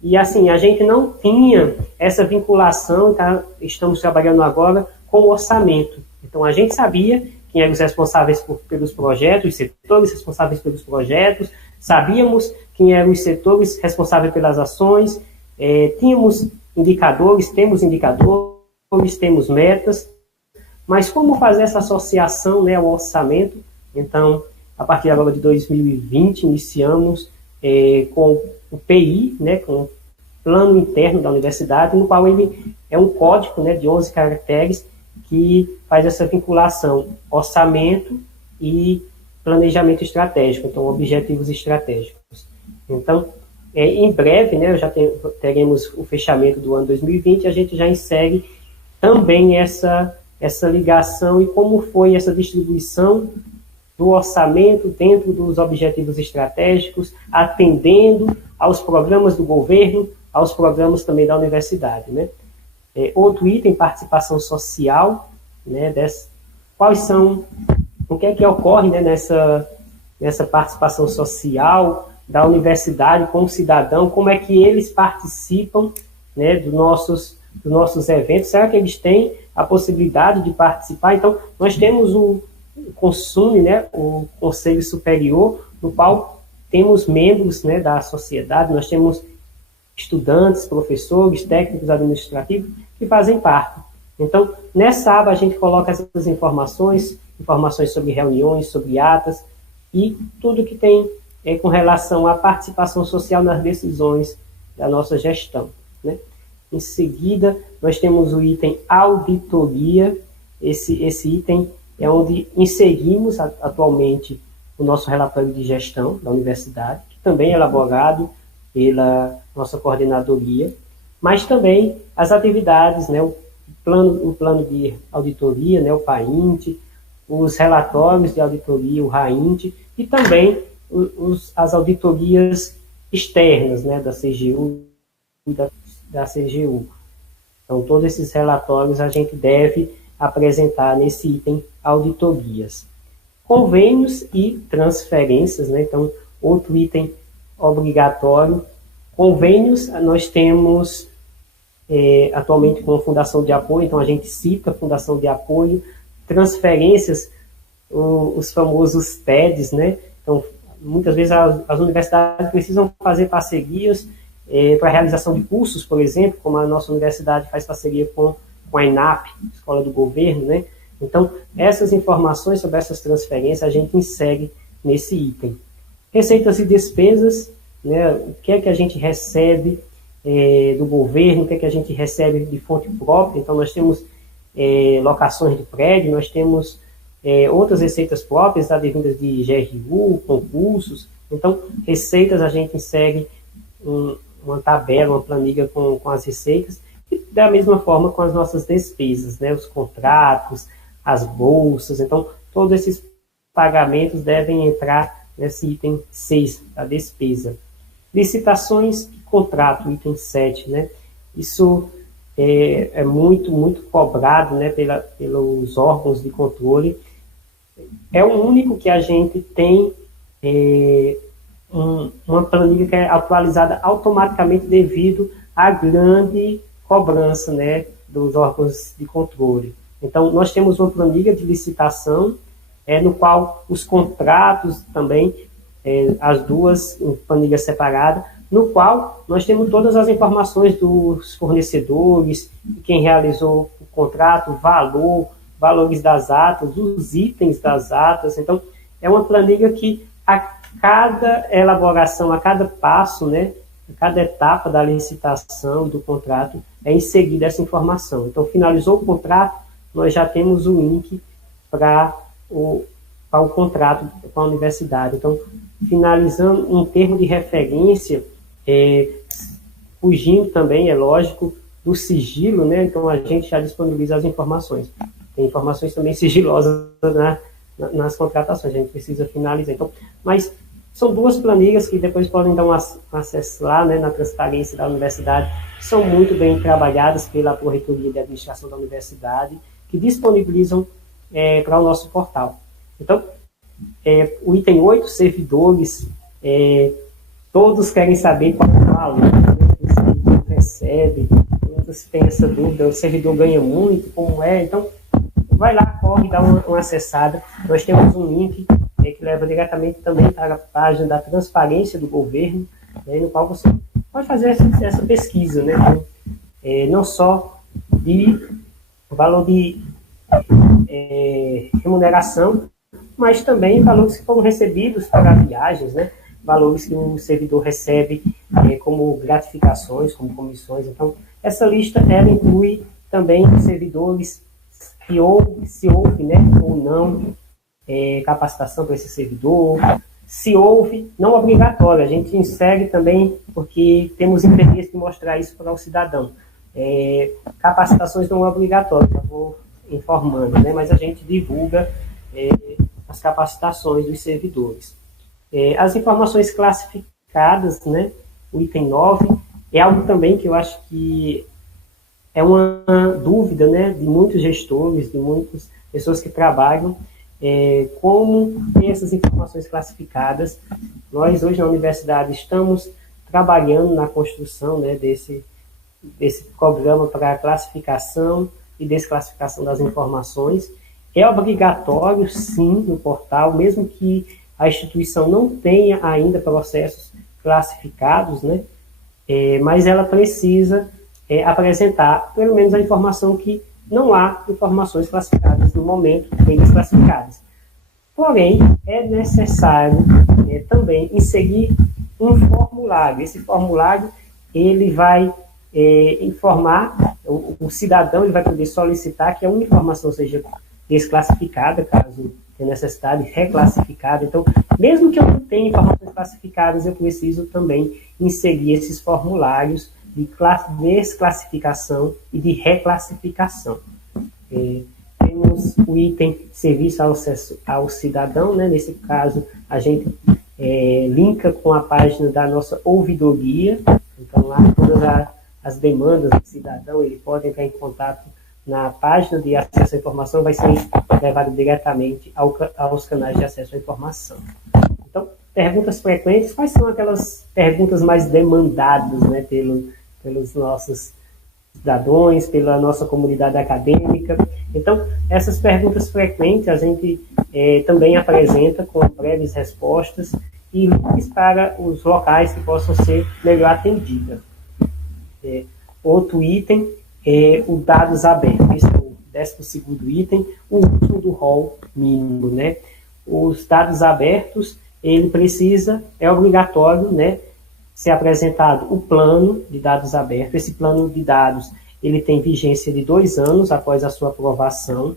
e assim, a gente não tinha essa vinculação, tá? Estamos trabalhando agora com o orçamento. Então, a gente sabia quem eram os responsáveis pelos projetos, os setores responsáveis pelos projetos, sabíamos quem eram os setores responsáveis pelas ações, tínhamos indicadores, temos metas, mas como fazer essa associação, né, ao orçamento? Então, a partir agora de 2020, iniciamos com o PI, né, com o Plano Interno da Universidade, no qual ele é um código, né, de 11 caracteres, que faz essa vinculação orçamento e planejamento estratégico, então objetivos estratégicos. Então, em breve, né, teremos o fechamento do ano 2020, a gente já insere também essa ligação e como foi essa distribuição do orçamento dentro dos objetivos estratégicos, atendendo aos programas do governo, aos programas também da universidade, né? Outro item, participação social, né? O que é que ocorre, né, nessa participação social da universidade com o cidadão, como é que eles participam, né, dos nossos eventos, será que eles têm a possibilidade de participar? Então, nós temos o CONSUME, né, o Conselho Superior, no qual temos membros, né, da sociedade, nós temos estudantes, professores, técnicos administrativos que fazem parte. Então, nessa aba a gente coloca essas informações sobre reuniões, sobre atas e tudo que tem com relação à participação social nas decisões da nossa gestão, né? Em seguida, nós temos o item auditoria. Esse item é onde inserimos atualmente o nosso relatório de gestão da universidade, que também é elaborado pela nossa coordenadoria, mas também as atividades, né, o plano de auditoria, né, o PAINT, os relatórios de auditoria, o RAINT, e também as auditorias externas, né, da CGU e da CGU. Então, todos esses relatórios a gente deve apresentar nesse item auditorias. Convênios e transferências, né? Então, outro item obrigatório. Convênios, nós temos atualmente com a Fundação de Apoio, então a gente cita a Fundação de Apoio. Transferências, os famosos TEDs, né? Então, muitas vezes as universidades precisam fazer parcerias para a realização de cursos, por exemplo, como a nossa universidade faz parceria com a ENAP, Escola do Governo, né? Então, essas informações sobre essas transferências a gente insere nesse item. Receitas e despesas, né? O que é que a gente recebe do governo, o que é que a gente recebe de fonte própria. Então, nós temos locações de prédio, nós temos outras receitas próprias, advindas de GRU, concursos. Então, receitas a gente insere uma tabela, uma planilha com as receitas, e da mesma forma com as nossas despesas, né? Os contratos, as bolsas. Então, todos esses pagamentos devem entrar nesse item 6, a despesa. Licitações e contrato, item 7, né? Isso é muito, muito cobrado, né, pelos órgãos de controle. É o único que a gente tem uma planilha que é atualizada automaticamente devido à grande cobrança, né, dos órgãos de controle. Então, nós temos uma planilha de licitação, no qual os contratos também, as duas em planilha separada, no qual nós temos todas as informações dos fornecedores, de quem realizou o contrato, valores das atas, os itens das atas. Então, é uma planilha que a cada elaboração, a cada passo, né, a cada etapa da licitação, do contrato, é inserida essa informação. Então, finalizou o contrato, nós já temos o link para o contrato com a universidade. Então, finalizando um termo de referência, fugindo também, é lógico, do sigilo, né? Então, a gente já disponibiliza as informações. Tem informações também sigilosas nas contratações, a gente precisa finalizar. Então, mas são duas planilhas que depois podem dar um acesso lá, né, na transparência da universidade, são muito bem trabalhadas pela Pró-Reitoria de Administração da Universidade, que disponibilizam para o nosso portal. Então, o item 8, servidores, todos querem saber qual é o valor, né, que o servidor recebe, muitos têm essa dúvida, o servidor ganha muito, como é? Então, vai lá, corre, dá uma acessada. Nós temos um link que leva diretamente também para a página da transparência do governo, né, no qual você pode fazer essa pesquisa, né, não só de valor de remuneração, mas também valores que foram recebidos para viagens, né, valores que o servidor recebe como gratificações, como comissões. Então, essa lista ela inclui também servidores se houve, né, ou não capacitação para esse servidor. Se houve, não obrigatório, a gente insere também porque temos interesse de mostrar isso para o cidadão. Capacitações não obrigatórias, eu vou informando, né, mas a gente divulga as capacitações dos servidores. As informações classificadas, né, o item 9, é algo também que eu acho que é uma dúvida, né, de muitos gestores, de muitas pessoas que trabalham, como ter essas informações classificadas. Nós, hoje, na universidade, estamos trabalhando na construção, né, desse programa para classificação e desclassificação das informações. É obrigatório, sim, no portal, mesmo que a instituição não tenha ainda processos classificados, né, mas ela precisa apresentar, pelo menos, a informação que não há informações classificadas no momento, bem desclassificadas. Porém, é necessário também inserir um formulário. Esse formulário ele vai informar, o cidadão ele vai poder solicitar que a informação seja desclassificada, caso tenha necessidade, reclassificada. Então, mesmo que eu não tenha informações classificadas, eu preciso também inserir esses formulários de desclassificação e de reclassificação. Temos o item serviço ao acesso ao cidadão, né? Nesse caso, a gente linka com a página da nossa ouvidoria. Então, lá todas as demandas do cidadão, ele pode entrar em contato na página de acesso à informação, vai ser levado diretamente aos canais de acesso à informação. Então, perguntas frequentes, quais são aquelas perguntas mais demandadas, né, pelos nossos cidadãos, pela nossa comunidade acadêmica? Então, essas perguntas frequentes a gente também apresenta com breves respostas e links para os locais que possam ser melhor atendidos. Outro item é o dados abertos. Esse é o 12º item, o uso do rol mínimo, né? Os dados abertos, ele precisa, é obrigatório, né, ser apresentado o plano de dados abertos. Esse plano de dados, ele tem vigência de 2 anos após a sua aprovação.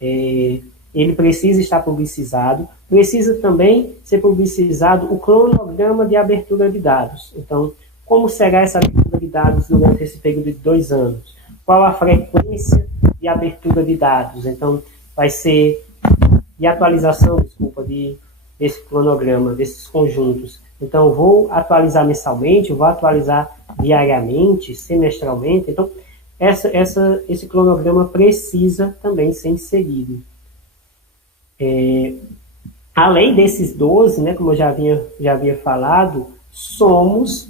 Ele precisa estar publicizado. Precisa também ser publicizado o cronograma de abertura de dados. Então, como será essa abertura de dados durante esse período de 2 anos? Qual a frequência de abertura de dados? Então, vai ser de atualização, desse cronograma, desses conjuntos. Então, vou atualizar mensalmente, vou atualizar diariamente, semestralmente. Então, esse cronograma precisa também ser inserido. Além desses 12, né, como eu já havia falado, somos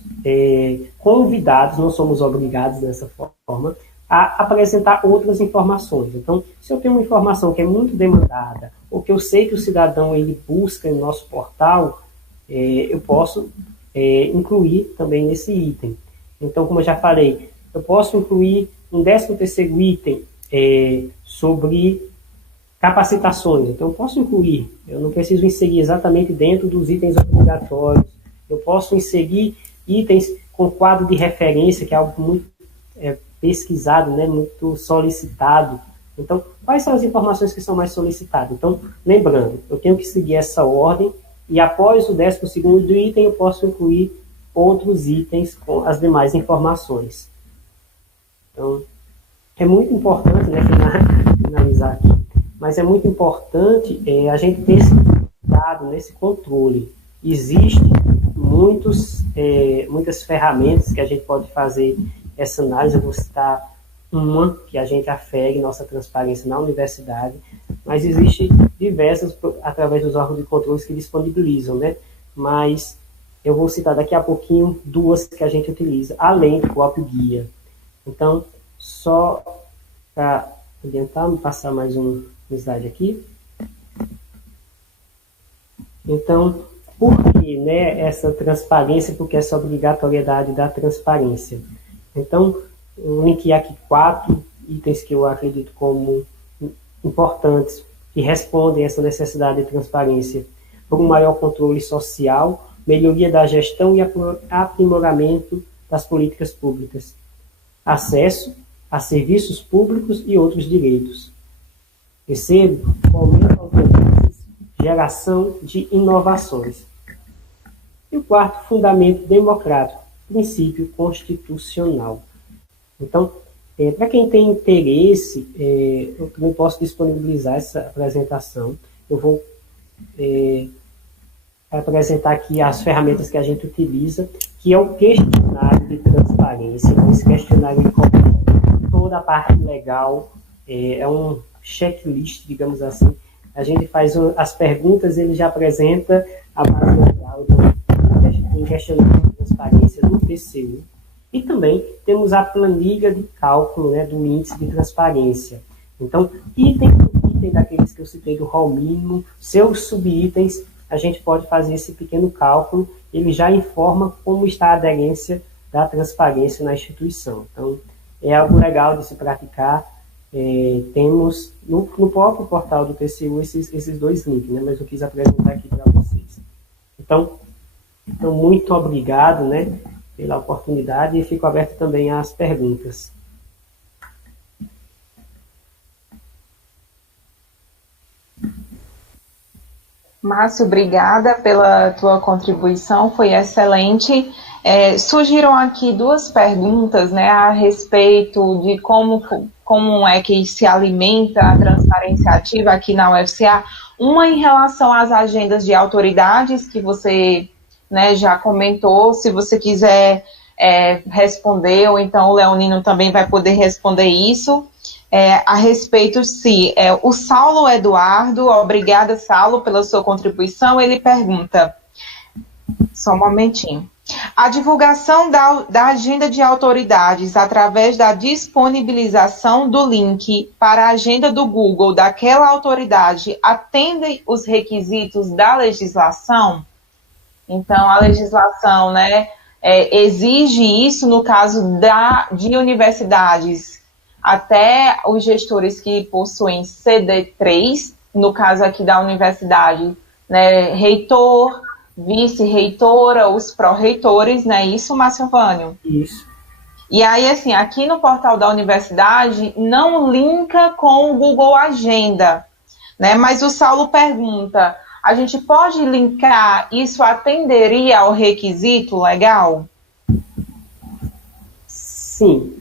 convidados, não somos obrigados dessa forma, a apresentar outras informações. Então, se eu tenho uma informação que é muito demandada, ou que eu sei que o cidadão ele busca no nosso portal, eu posso incluir também nesse item. Então, como eu já falei, eu posso incluir um 13º item sobre capacitações. Então, eu posso incluir, eu não preciso inserir exatamente dentro dos itens obrigatórios. Eu posso inserir itens com quadro de referência, que é algo muito pesquisado, né, muito solicitado. Então, quais são as informações que são mais solicitadas? Então, lembrando, eu tenho que seguir essa ordem e após o 12º item eu posso incluir outros itens com as demais informações. Então, é muito importante, né, finalizar aqui, mas é muito importante a gente ter esse cuidado, nesse controle. Existem muitas ferramentas que a gente pode fazer essa análise. Eu vou citar uma que a gente afere nossa transparência na universidade, mas existem diversas através dos órgãos de controle que disponibilizam, né? Mas eu vou citar daqui a pouquinho 2 que a gente utiliza, além do próprio guia. Então, só para tentar me passar mais um slide aqui. Então, por que, né, essa transparência? Porque essa obrigatoriedade da transparência. Então, eu linkei aqui 4 itens que eu acredito como importantes, que respondem a essa necessidade de transparência. Por um maior controle social, melhoria da gestão e aprimoramento das políticas públicas. Acesso a serviços públicos e outros direitos. Terceiro, fomento aos negócios, geração de inovações. E o quarto, fundamento democrático, princípio constitucional. Então, para quem tem interesse, eu também posso disponibilizar essa apresentação. Eu vou apresentar aqui as ferramentas que a gente utiliza, que é o questionário de transparência. Esse questionário cobre toda a parte legal, é um checklist, digamos assim. A gente faz as perguntas, ele já apresenta a base legal do questionário de transparência do TCU. E também temos a planilha de cálculo, né, do índice de transparência. Então, item por item daqueles que eu citei do rol mínimo, seus subitens, a gente pode fazer esse pequeno cálculo, ele já informa como está a aderência da transparência na instituição. Então, é algo legal de se praticar. Temos no próprio portal do TCU esses dois links, né, mas eu quis apresentar aqui para vocês. Então, muito obrigado, né, pela oportunidade e fico aberto também às perguntas. Márcio, obrigada pela tua contribuição, foi excelente. Surgiram aqui duas perguntas, né, a respeito de como é que se alimenta a transparência ativa aqui na UFCA. Uma em relação às agendas de autoridades, que você, né, já comentou. Se você quiser responder, ou então o Leonino também vai poder responder isso. A respeito se o Saulo Eduardo, obrigada, Saulo, pela sua contribuição, ele pergunta, só um momentinho, a divulgação da agenda de autoridades através da disponibilização do link para a agenda do Google daquela autoridade atende os requisitos da legislação? Então, a legislação, né, exige isso no caso de universidades, até os gestores que possuem CD3, no caso aqui da universidade, né, reitor, vice-reitora, os pró-reitores, né, isso, Márcio Vânio? Isso. E aí, assim, aqui no portal da universidade, não linka com o Google Agenda, né, mas o Saulo pergunta, a gente pode linkar, isso atenderia ao requisito legal? Sim,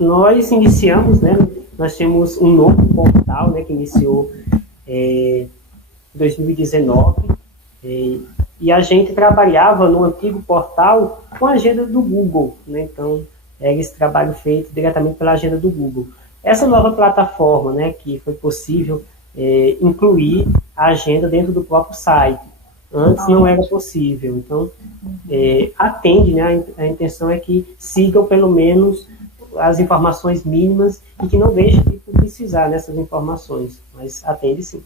nós iniciamos, né, nós temos um novo portal, né, que iniciou em 2019, e a gente trabalhava no antigo portal com a agenda do Google, né, então era esse trabalho feito diretamente pela agenda do Google. Essa nova plataforma, né, que foi possível incluir a agenda dentro do próprio site. Antes não era possível, então atende, né, a intenção é que sigam pelo menos as informações mínimas e que não deixem de publicizar nessas informações, mas atende sim.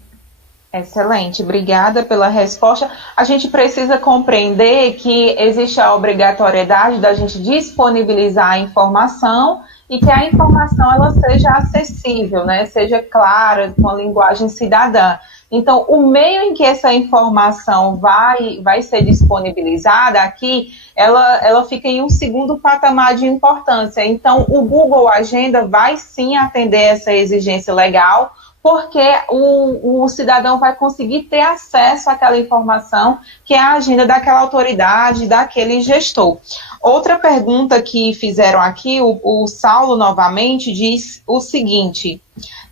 Excelente, obrigada pela resposta. A gente precisa compreender que existe a obrigatoriedade da gente disponibilizar a informação e que a informação ela seja acessível, né? Seja clara, com a linguagem cidadã. Então, o meio em que essa informação vai ser disponibilizada aqui, ela fica em um segundo patamar de importância. Então, o Google Agenda vai sim atender essa exigência legal, porque o cidadão vai conseguir ter acesso àquela informação que é a agenda daquela autoridade, daquele gestor. Outra pergunta que fizeram aqui, o Saulo novamente diz o seguinte: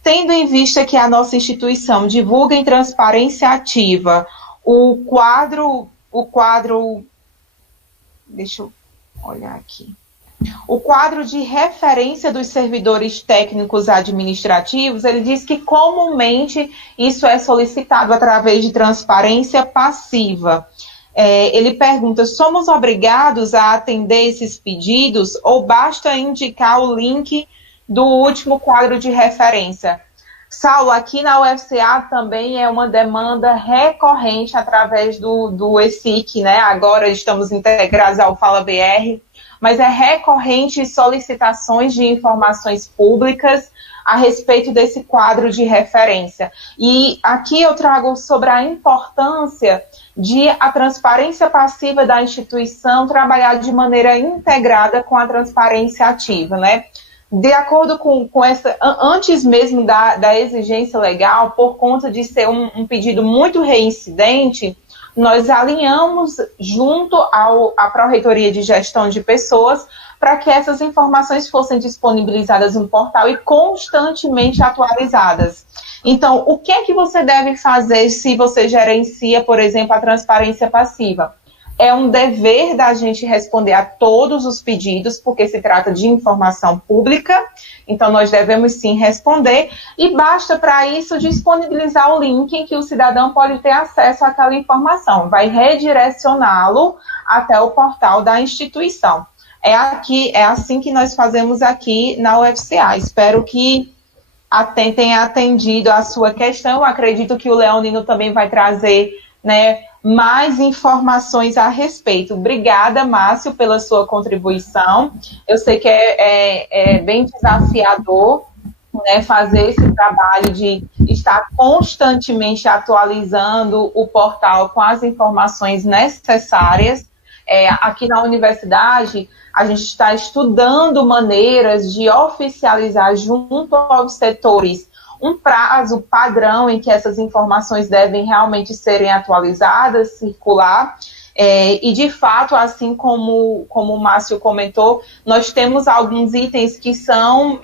tendo em vista que a nossa instituição divulga em transparência ativa o quadro, deixa eu olhar aqui. O quadro de referência dos servidores técnicos administrativos, ele diz que comumente isso é solicitado através de transparência passiva. Ele pergunta, somos obrigados a atender esses pedidos ou basta indicar o link do último quadro de referência? Saulo, aqui na UFCA também é uma demanda recorrente através do ESIC, né? Agora estamos integrados ao Fala BR, mas é recorrente solicitações de informações públicas a respeito desse quadro de referência. E aqui eu trago sobre a importância de a transparência passiva da instituição trabalhar de maneira integrada com a transparência ativa, né? de acordo com essa, antes mesmo da exigência legal, por conta de ser um pedido muito reincidente, nós alinhamos junto à Pró-Reitoria de Gestão de Pessoas para que essas informações fossem disponibilizadas no portal e constantemente atualizadas. Então, o que é que você deve fazer se você gerencia, por exemplo, a transparência passiva? É um dever da gente responder a todos os pedidos, porque se trata de informação pública, então nós devemos sim responder, e basta para isso disponibilizar o link em que o cidadão pode ter acesso àquela informação, vai redirecioná-lo até o portal da instituição. É assim que nós fazemos aqui na UFCA. Espero que tenha atendido a sua questão. Eu acredito que o Leonino também vai trazer, né, mais informações a respeito. Obrigada, Márcio, pela sua contribuição. Eu sei que é bem desafiador, né, fazer esse trabalho de estar constantemente atualizando o portal com as informações necessárias. Aqui na universidade, a gente está estudando maneiras de oficializar junto aos setores um prazo padrão em que essas informações devem realmente serem atualizadas, circular, e de fato, assim como o Márcio comentou, nós temos alguns itens que são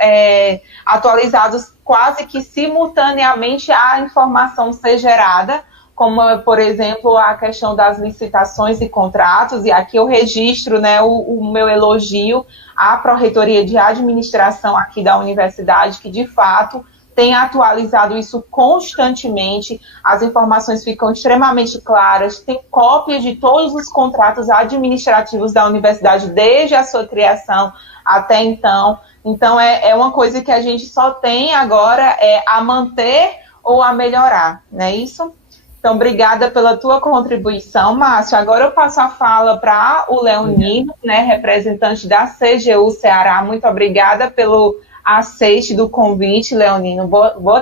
atualizados quase que simultaneamente à informação ser gerada, como, por exemplo, a questão das licitações e contratos, e aqui eu registro, né, o meu elogio à Pró-Reitoria de Administração aqui da universidade, que de fato tem atualizado isso constantemente, as informações ficam extremamente claras, tem cópia de todos os contratos administrativos da universidade, desde a sua criação até então. Então, é uma coisa que a gente só tem agora a manter ou a melhorar, não é isso? Então, obrigada pela tua contribuição, Márcio. Agora eu passo a fala para o Leonino, né, representante da CGU Ceará. Muito obrigada pelo aceite do convite, Leonino.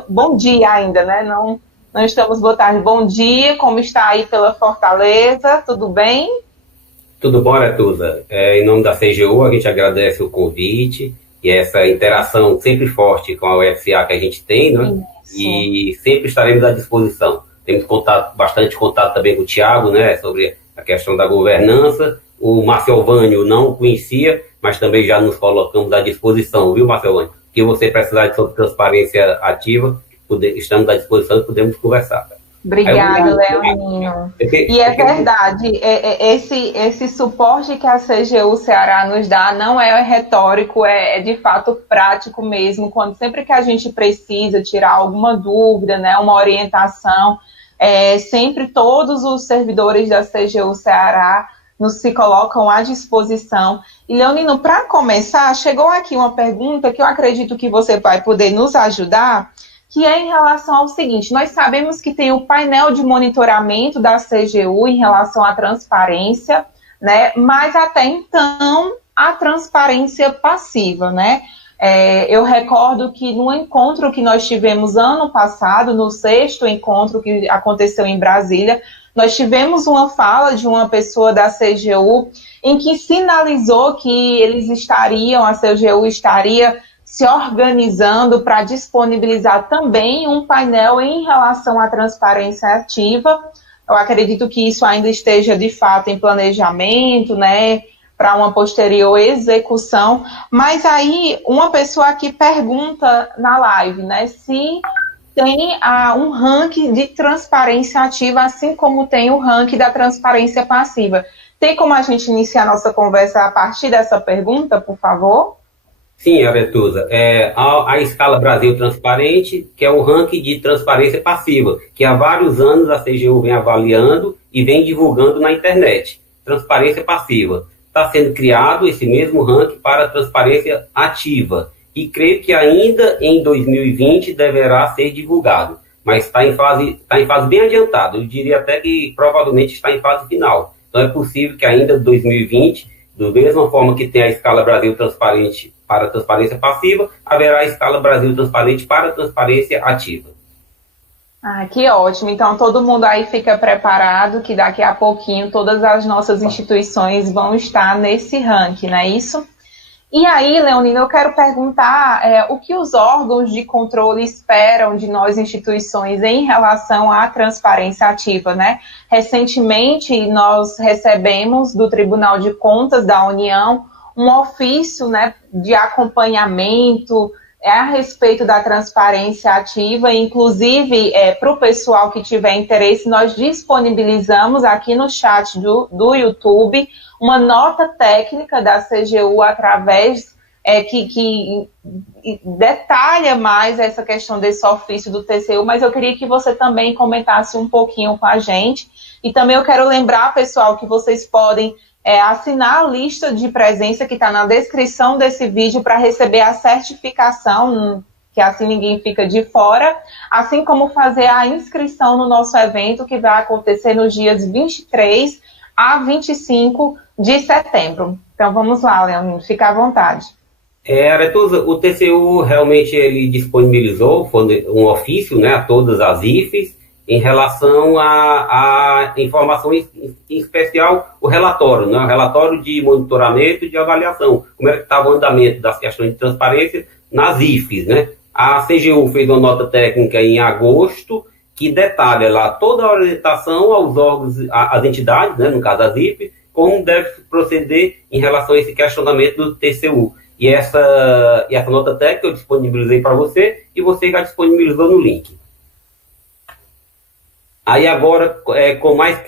Bom dia ainda, né? Não estamos boa tarde. Bom dia, como está aí pela Fortaleza? Tudo bem? Tudo bom, Aretusa? Em nome da CGU, a gente agradece o convite e essa interação sempre forte com a UFCA que a gente tem, né? E sempre estaremos à disposição. Temos bastante contato também com o Tiago, né, sobre a questão da governança. O Márcio Alvânio não o conhecia, mas também já nos colocamos à disposição, viu, Márcio Alvânio? Que você precisar sobre transparência ativa, estamos à disposição e podemos conversar. Obrigada, Leoninho. E é verdade, esse suporte que a CGU Ceará nos dá não é retórico, é de fato prático mesmo. Sempre que a gente precisa tirar alguma dúvida, né, uma orientação, sempre todos os servidores da CGU Ceará se colocam à disposição. E, Leonino, para começar, chegou aqui uma pergunta que eu acredito que você vai poder nos ajudar, que é em relação ao seguinte: nós sabemos que tem o painel de monitoramento da CGU em relação à transparência, né, mas até então a transparência passiva, né? Eu recordo que no encontro que nós tivemos ano passado, no 6º encontro que aconteceu em Brasília, nós tivemos uma fala de uma pessoa da CGU em que sinalizou que a CGU estaria se organizando para disponibilizar também um painel em relação à transparência ativa. Eu acredito que isso ainda esteja, de fato, em planejamento, né, para uma posterior execução. Mas aí, uma pessoa aqui pergunta na live, né, se tem um ranking de transparência ativa, assim como tem o ranking da transparência passiva. Tem como a gente iniciar a nossa conversa a partir dessa pergunta, por favor? Sim, Aretusa. A Escala Brasil Transparente, que é o ranking de transparência passiva, que há vários anos a CGU vem avaliando e vem divulgando na internet. Transparência passiva. Está sendo criado esse mesmo ranking para a transparência ativa. E creio que ainda em 2020 deverá ser divulgado. Mas está em fase bem adiantada. Eu diria até que provavelmente está em fase final. Então é possível que ainda em 2020, da mesma forma que tem a Escala Brasil Transparente para a transparência passiva, haverá a Escala Brasil Transparente para a transparência ativa. Que ótimo. Então, todo mundo aí fica preparado que daqui a pouquinho todas as nossas instituições vão estar nesse ranking, não é isso? E aí, Leonina, eu quero perguntar o que os órgãos de controle esperam de nós, instituições, em relação à transparência ativa, né? Recentemente, nós recebemos do Tribunal de Contas da União um ofício, né, de acompanhamento a respeito da transparência ativa, inclusive para o pessoal que tiver interesse, nós disponibilizamos aqui no chat do YouTube uma nota técnica da CGU através que detalha mais essa questão desse ofício do TCU, mas eu queria que você também comentasse um pouquinho com a gente. E também eu quero lembrar, pessoal, que vocês podem assinar a lista de presença que está na descrição desse vídeo para receber a certificação, que assim ninguém fica de fora, assim como fazer a inscrição no nosso evento, que vai acontecer nos dias 23 a 25 de setembro. Então vamos lá, Leandro, fica à vontade. Aretusa, o TCU realmente ele disponibilizou um ofício, né, a todas as IFES, em relação a informação em especial, o relatório, né? O relatório de monitoramento e de avaliação, como é que estava o andamento das questões de transparência nas IFES, né? A CGU fez uma nota técnica em agosto, que detalha lá toda a orientação aos órgãos, às entidades, né, no caso as IFES, como deve proceder em relação a esse questionamento do TCU. E essa nota técnica eu disponibilizei para você, e você já disponibilizou no link. Aí agora, com mais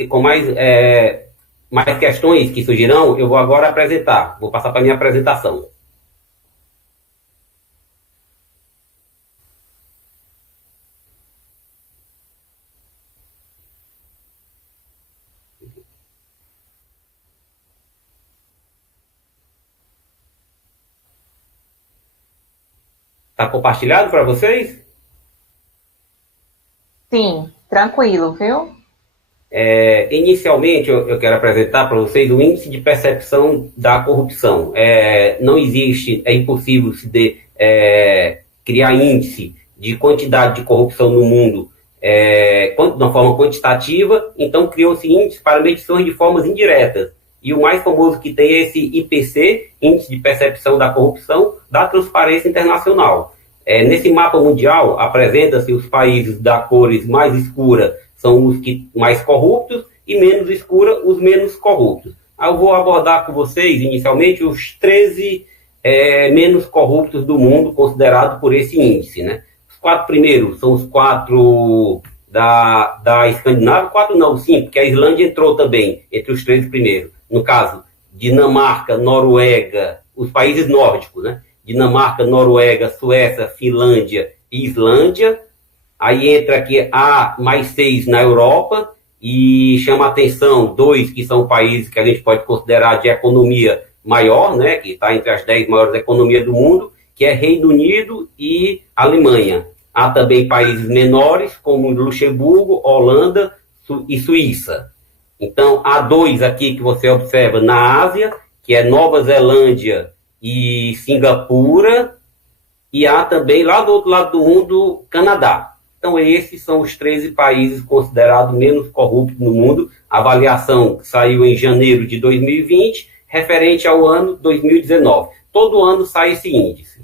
questões que surgirão, eu vou agora apresentar. Vou passar para a minha apresentação. Está compartilhado para vocês? Sim. Tranquilo, viu? Inicialmente, eu quero apresentar para vocês o índice de percepção da corrupção. Não existe, é impossível criar índice de quantidade de corrupção no mundo de uma forma quantitativa, então criou-se índice para medições de formas indiretas. E o mais famoso que tem é esse IPC, Índice de Percepção da Corrupção, da Transparência Internacional. Nesse mapa mundial, apresenta-se os países da cores mais escura, são os mais corruptos, e menos escura, os menos corruptos. Eu vou abordar com vocês, inicialmente, os 13 menos corruptos do mundo, considerados por esse índice, né? Os 4 primeiros são os 4 da Escandinávia, 4 não, 5, porque a Islândia entrou também entre os 13 primeiros. No caso, Dinamarca, Noruega, os países nórdicos, né? Dinamarca, Noruega, Suécia, Finlândia e Islândia. Aí entra aqui a mais 6 na Europa e chama a atenção 2 que são países que a gente pode considerar de economia maior, né, que está entre as 10 maiores economias do mundo, que é Reino Unido e Alemanha. Há também países menores, como Luxemburgo, Holanda e Suíça. Então, há 2 aqui que você observa na Ásia, que é Nova Zelândia e Singapura, e há também, lá do outro lado do mundo, Canadá. Então, esses são os 13 países considerados menos corruptos no mundo. A avaliação saiu em janeiro de 2020, referente ao ano 2019. Todo ano sai esse índice.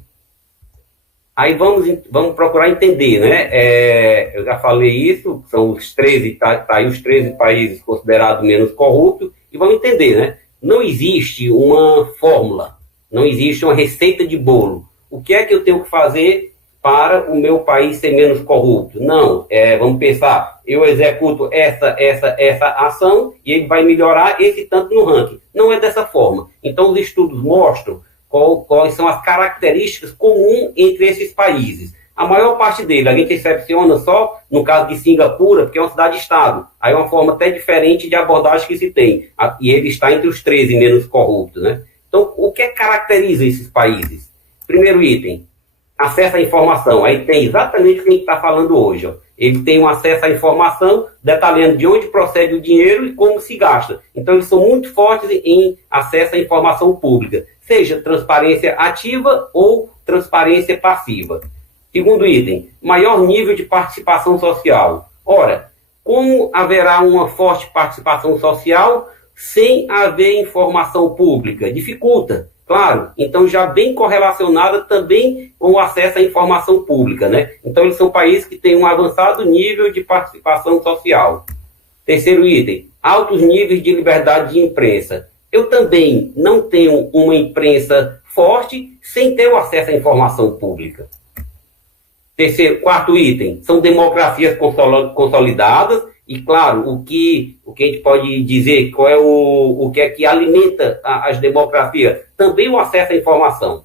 Aí vamos procurar entender, né? Eu já falei isso, são os 13, tá aí os 13 países considerados menos corruptos, e vamos entender, né? Não existe uma fórmula, não existe uma receita de bolo. O que é que eu tenho que fazer para o meu país ser menos corrupto? Não, vamos pensar, eu executo essa ação e ele vai melhorar esse tanto no ranking. Não é dessa forma. Então, os estudos mostram quais são as características comuns entre esses países. A maior parte deles, a gente excepciona só no caso de Singapura, porque é uma cidade-estado. Aí é uma forma até diferente de abordagem que se tem. E ele está entre os 13 menos corruptos, né? Então, o que caracteriza esses países? Primeiro item, acesso à informação. Aí tem exatamente o que a gente está falando hoje. Ó. Ele tem um acesso à informação, detalhando de onde procede o dinheiro e como se gasta. Então, eles são muito fortes em acesso à informação pública, seja transparência ativa ou transparência passiva. Segundo item, maior nível de participação social. Ora, como haverá uma forte participação social sem haver informação pública? Dificulta. Claro, então já bem correlacionada também com o acesso à informação pública, né? Então eles são países que têm um avançado nível de participação social. Terceiro item, altos níveis de liberdade de imprensa. Eu também não tenho uma imprensa forte sem ter o acesso à informação pública. Quarto item, são democracias consolidadas e, claro, o que a gente pode dizer, qual é o que é que alimenta as democracias? Também o acesso à informação.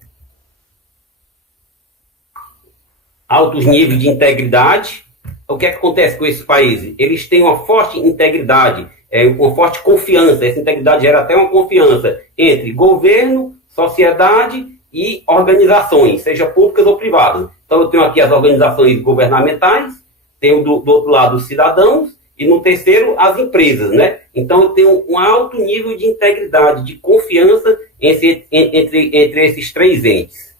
Altos níveis de integridade. O que é que acontece com esses países? Eles têm uma forte integridade, uma forte confiança. Essa integridade gera até uma confiança entre governo, sociedade e organizações, seja públicas ou privadas. Então, eu tenho aqui as organizações governamentais, tenho do outro lado os cidadãos, e no terceiro, as empresas, né? Então, eu tenho um alto nível de integridade, de confiança entre esses três entes.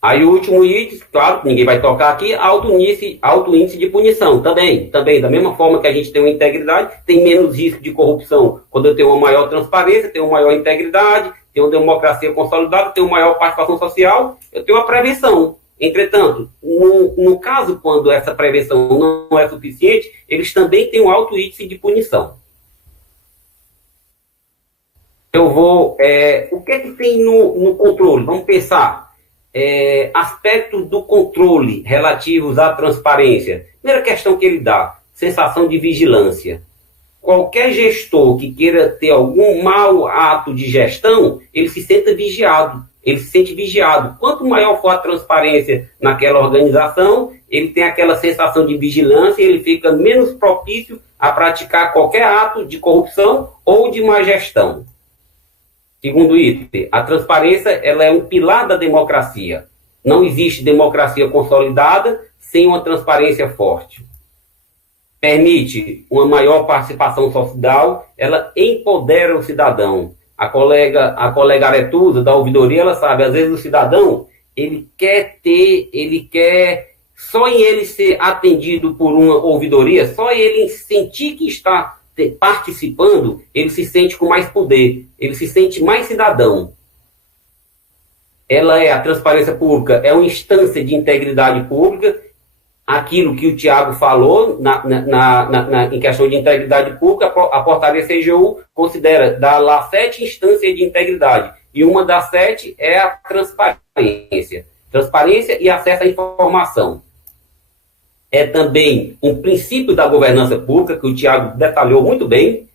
Aí, o último item, claro, ninguém vai tocar aqui, alto índice de punição. Também, da mesma forma que a gente tem uma integridade, tem menos risco de corrupção. Quando eu tenho uma maior transparência, tenho uma maior integridade, tenho uma democracia consolidada, tenho uma maior participação social, eu tenho uma prevenção. Entretanto, no caso, quando essa prevenção não é suficiente, eles também têm um alto índice de punição. O que é que tem no controle? Vamos pensar. Aspectos do controle relativos à transparência. Primeira questão que ele dá, sensação de vigilância. Qualquer gestor que queira ter algum mau ato de gestão, ele se sente vigiado. Quanto maior for a transparência naquela organização, ele tem aquela sensação de vigilância e ele fica menos propício a praticar qualquer ato de corrupção ou de má gestão. Segundo item, a transparência ela é um pilar da democracia. Não existe democracia consolidada sem uma transparência forte. Permite uma maior participação social, ela empodera o cidadão. A colega Aretusa, da ouvidoria, ela sabe, às vezes o cidadão, ele quer só em ele ser atendido por uma ouvidoria, só ele sentir que está participando, ele se sente com mais poder, ele se sente mais cidadão. A transparência pública é uma instância de integridade pública, aquilo que o Tiago falou em questão de integridade pública, a portaria CGU considera dar lá 7 instâncias de integridade, e uma das 7 é a transparência e acesso à informação. É também um princípio da governança pública, que o Tiago detalhou muito bem,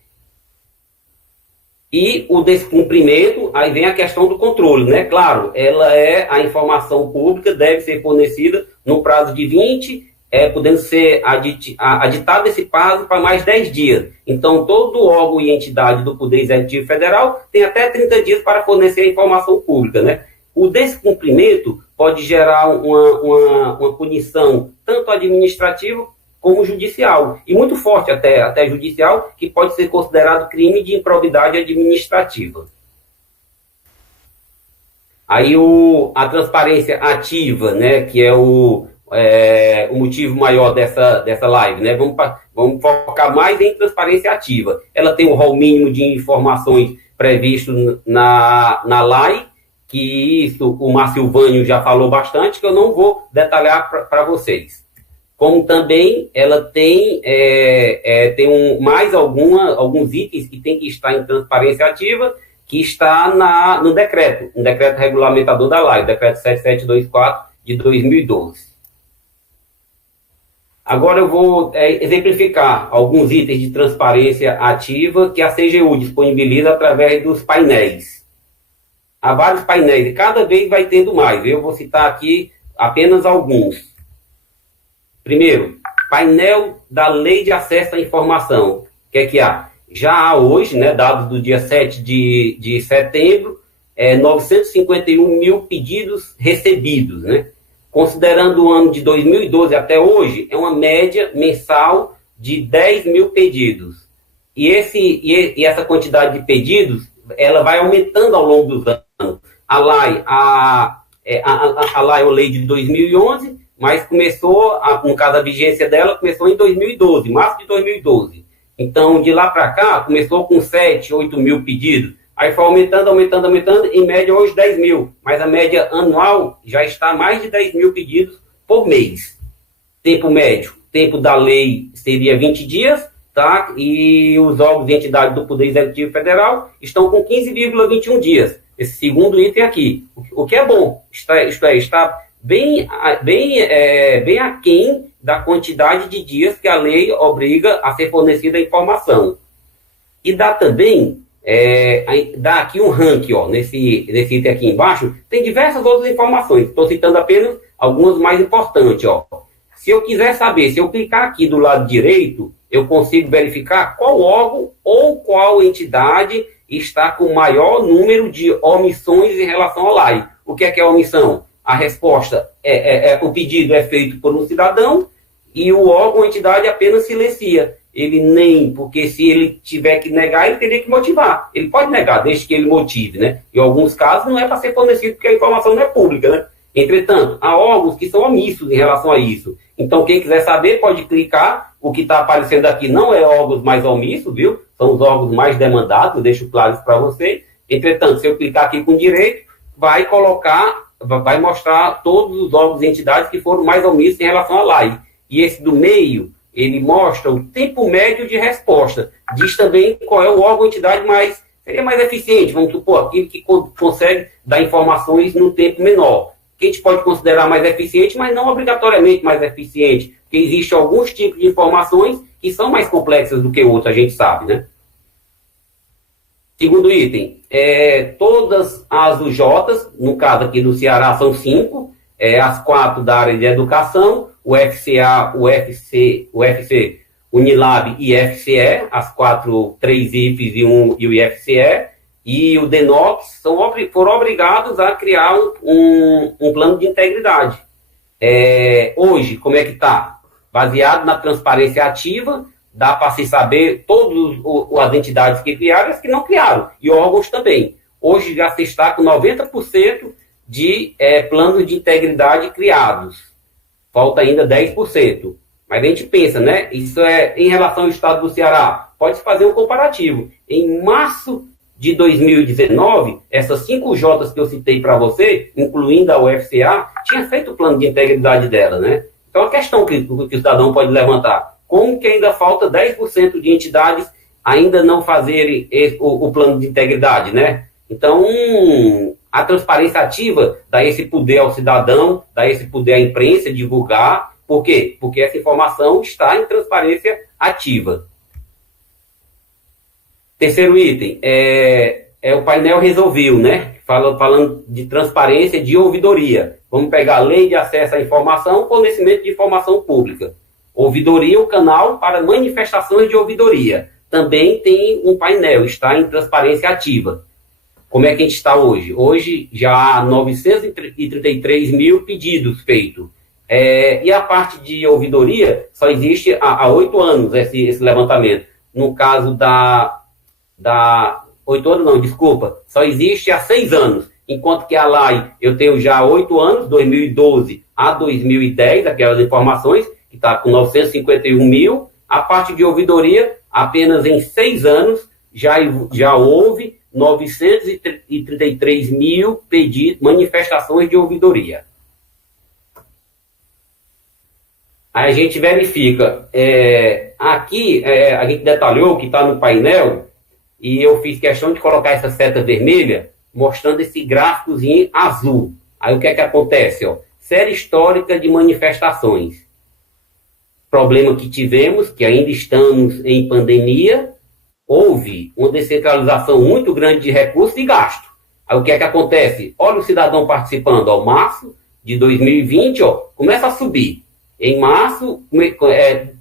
e o descumprimento, aí vem a questão do controle, né? Claro, a informação pública deve ser fornecida no prazo de 20, podendo ser aditado esse prazo para mais 10 dias. Então, todo órgão e entidade do Poder Executivo Federal tem até 30 dias para fornecer a informação pública, né? O descumprimento pode gerar uma punição tanto administrativa como judicial, e muito forte até judicial, que pode ser considerado crime de improbidade administrativa. Aí a transparência ativa, né, que é o motivo maior dessa live, né? Vamos focar mais em transparência ativa. Ela tem um rol mínimo de informações previsto na lei, que isso o Marsilvânio já falou bastante, que eu não vou detalhar para vocês. Como também ela tem alguns itens que tem que estar em transparência ativa, que está no decreto regulamentador da lei, o decreto 7724 de 2012. Agora eu vou exemplificar alguns itens de transparência ativa que a CGU disponibiliza através dos painéis. Há vários painéis e cada vez vai tendo mais. Eu vou citar aqui apenas alguns. Primeiro, painel da Lei de Acesso à Informação. O que é que há? Já há hoje, né, dados do dia 7 de setembro, 951 mil pedidos recebidos, né? Considerando o ano de 2012 até hoje, é uma média mensal de 10 mil pedidos. E essa quantidade de pedidos, ela vai aumentando ao longo dos anos. A lei é uma lei de 2011, mas começou, no caso a vigência dela, começou em 2012, março de 2012. Então, de lá para cá, começou com 7, 8 mil pedidos. Aí foi aumentando, em média hoje 10 mil. Mas a média anual já está mais de 10 mil pedidos por mês. Tempo médio, tempo da lei seria 20 dias, tá? E os órgãos e entidades do Poder Executivo Federal estão com 15,21 dias. Esse segundo item aqui. O que é bom, está bem aquém da quantidade de dias que a lei obriga a ser fornecida a informação. E dá também, dá aqui um ranking, ó, nesse item aqui embaixo, tem diversas outras informações. Estou citando apenas algumas mais importantes, ó. Se eu quiser saber, se eu clicar aqui do lado direito, eu consigo verificar qual órgão ou qual entidade está com o maior número de omissões em relação ao LAI. O que é omissão? A resposta o pedido é feito por um cidadão e o órgão ou entidade apenas silencia. Ele nem, porque se ele tiver que negar, ele teria que motivar. Ele pode negar, desde que ele motive, né? Em alguns casos não é para ser fornecido porque a informação não é pública, né? Entretanto, há órgãos que são omissos em relação a isso. Então, quem quiser saber pode clicar. O que está aparecendo aqui não é órgãos mais omissos, viu? São os órgãos mais demandados, eu deixo claro isso para vocês. Entretanto, se eu clicar aqui com direito, vai mostrar todos os órgãos e entidades que foram mais omissos em relação à LAI. E esse do meio, ele mostra o tempo médio de resposta. Diz também qual é o órgão ou entidade seria mais eficiente, vamos supor, aquele que consegue dar informações num tempo menor. Que a gente pode considerar mais eficiente, mas não obrigatoriamente mais eficiente, porque existem alguns tipos de informações que são mais complexas do que outros, a gente sabe, né? Segundo item, todas as UJs, no caso aqui do Ceará são 5, as 4 da área de educação, o FCA, o UFC, Unilab e FCE, as 3 IFES e o IFCE, e o DENOX foram obrigados a criar um plano de integridade. Hoje, como é que está? Baseado na transparência ativa, dá para se saber todas as entidades que criaram e as que não criaram, e órgãos também. Hoje já se está com 90% de planos de integridade criados. Falta ainda 10%. Mas a gente pensa, né? Isso é em relação ao estado do Ceará. Pode-se fazer um comparativo. Em março de 2019, essas 5 Js que eu citei para você, incluindo a UFCA, tinha feito o plano de integridade dela, né? Então, a questão que o cidadão pode levantar, como que ainda falta 10% de entidades ainda não fazerem o plano de integridade, né? Então, a transparência ativa dá esse poder ao cidadão, dá esse poder à imprensa divulgar. Por quê? Porque essa informação está em transparência ativa. Terceiro item, o painel resolveu, né? Falando de transparência de ouvidoria. Vamos pegar a lei de acesso à informação, fornecimento de informação pública. Ouvidoria, o canal para manifestações de ouvidoria. Também tem um painel, está em transparência ativa. Como é que a gente está hoje? Hoje já há 933 mil pedidos feitos. E a parte de ouvidoria só existe há 8 anos esse levantamento. No caso da 8 anos não, desculpa, só existe há 6 anos, enquanto que a LAI eu tenho já 8 anos, 2012 a 2010, aquelas informações, que está com 951 mil, a parte de ouvidoria, apenas em 6 anos, já houve 933 mil pedidos, manifestações de ouvidoria. Aí a gente verifica, aqui a gente detalhou que está no painel, e eu fiz questão de colocar essa seta vermelha, mostrando esse gráficozinho azul. Aí o que é que acontece? Ó? Série histórica de manifestações. Problema que tivemos, que ainda estamos em pandemia, houve uma descentralização muito grande de recursos e gasto. Aí o que é que acontece? Olha o cidadão participando, ó, março de 2020, ó, começa a subir. Em março,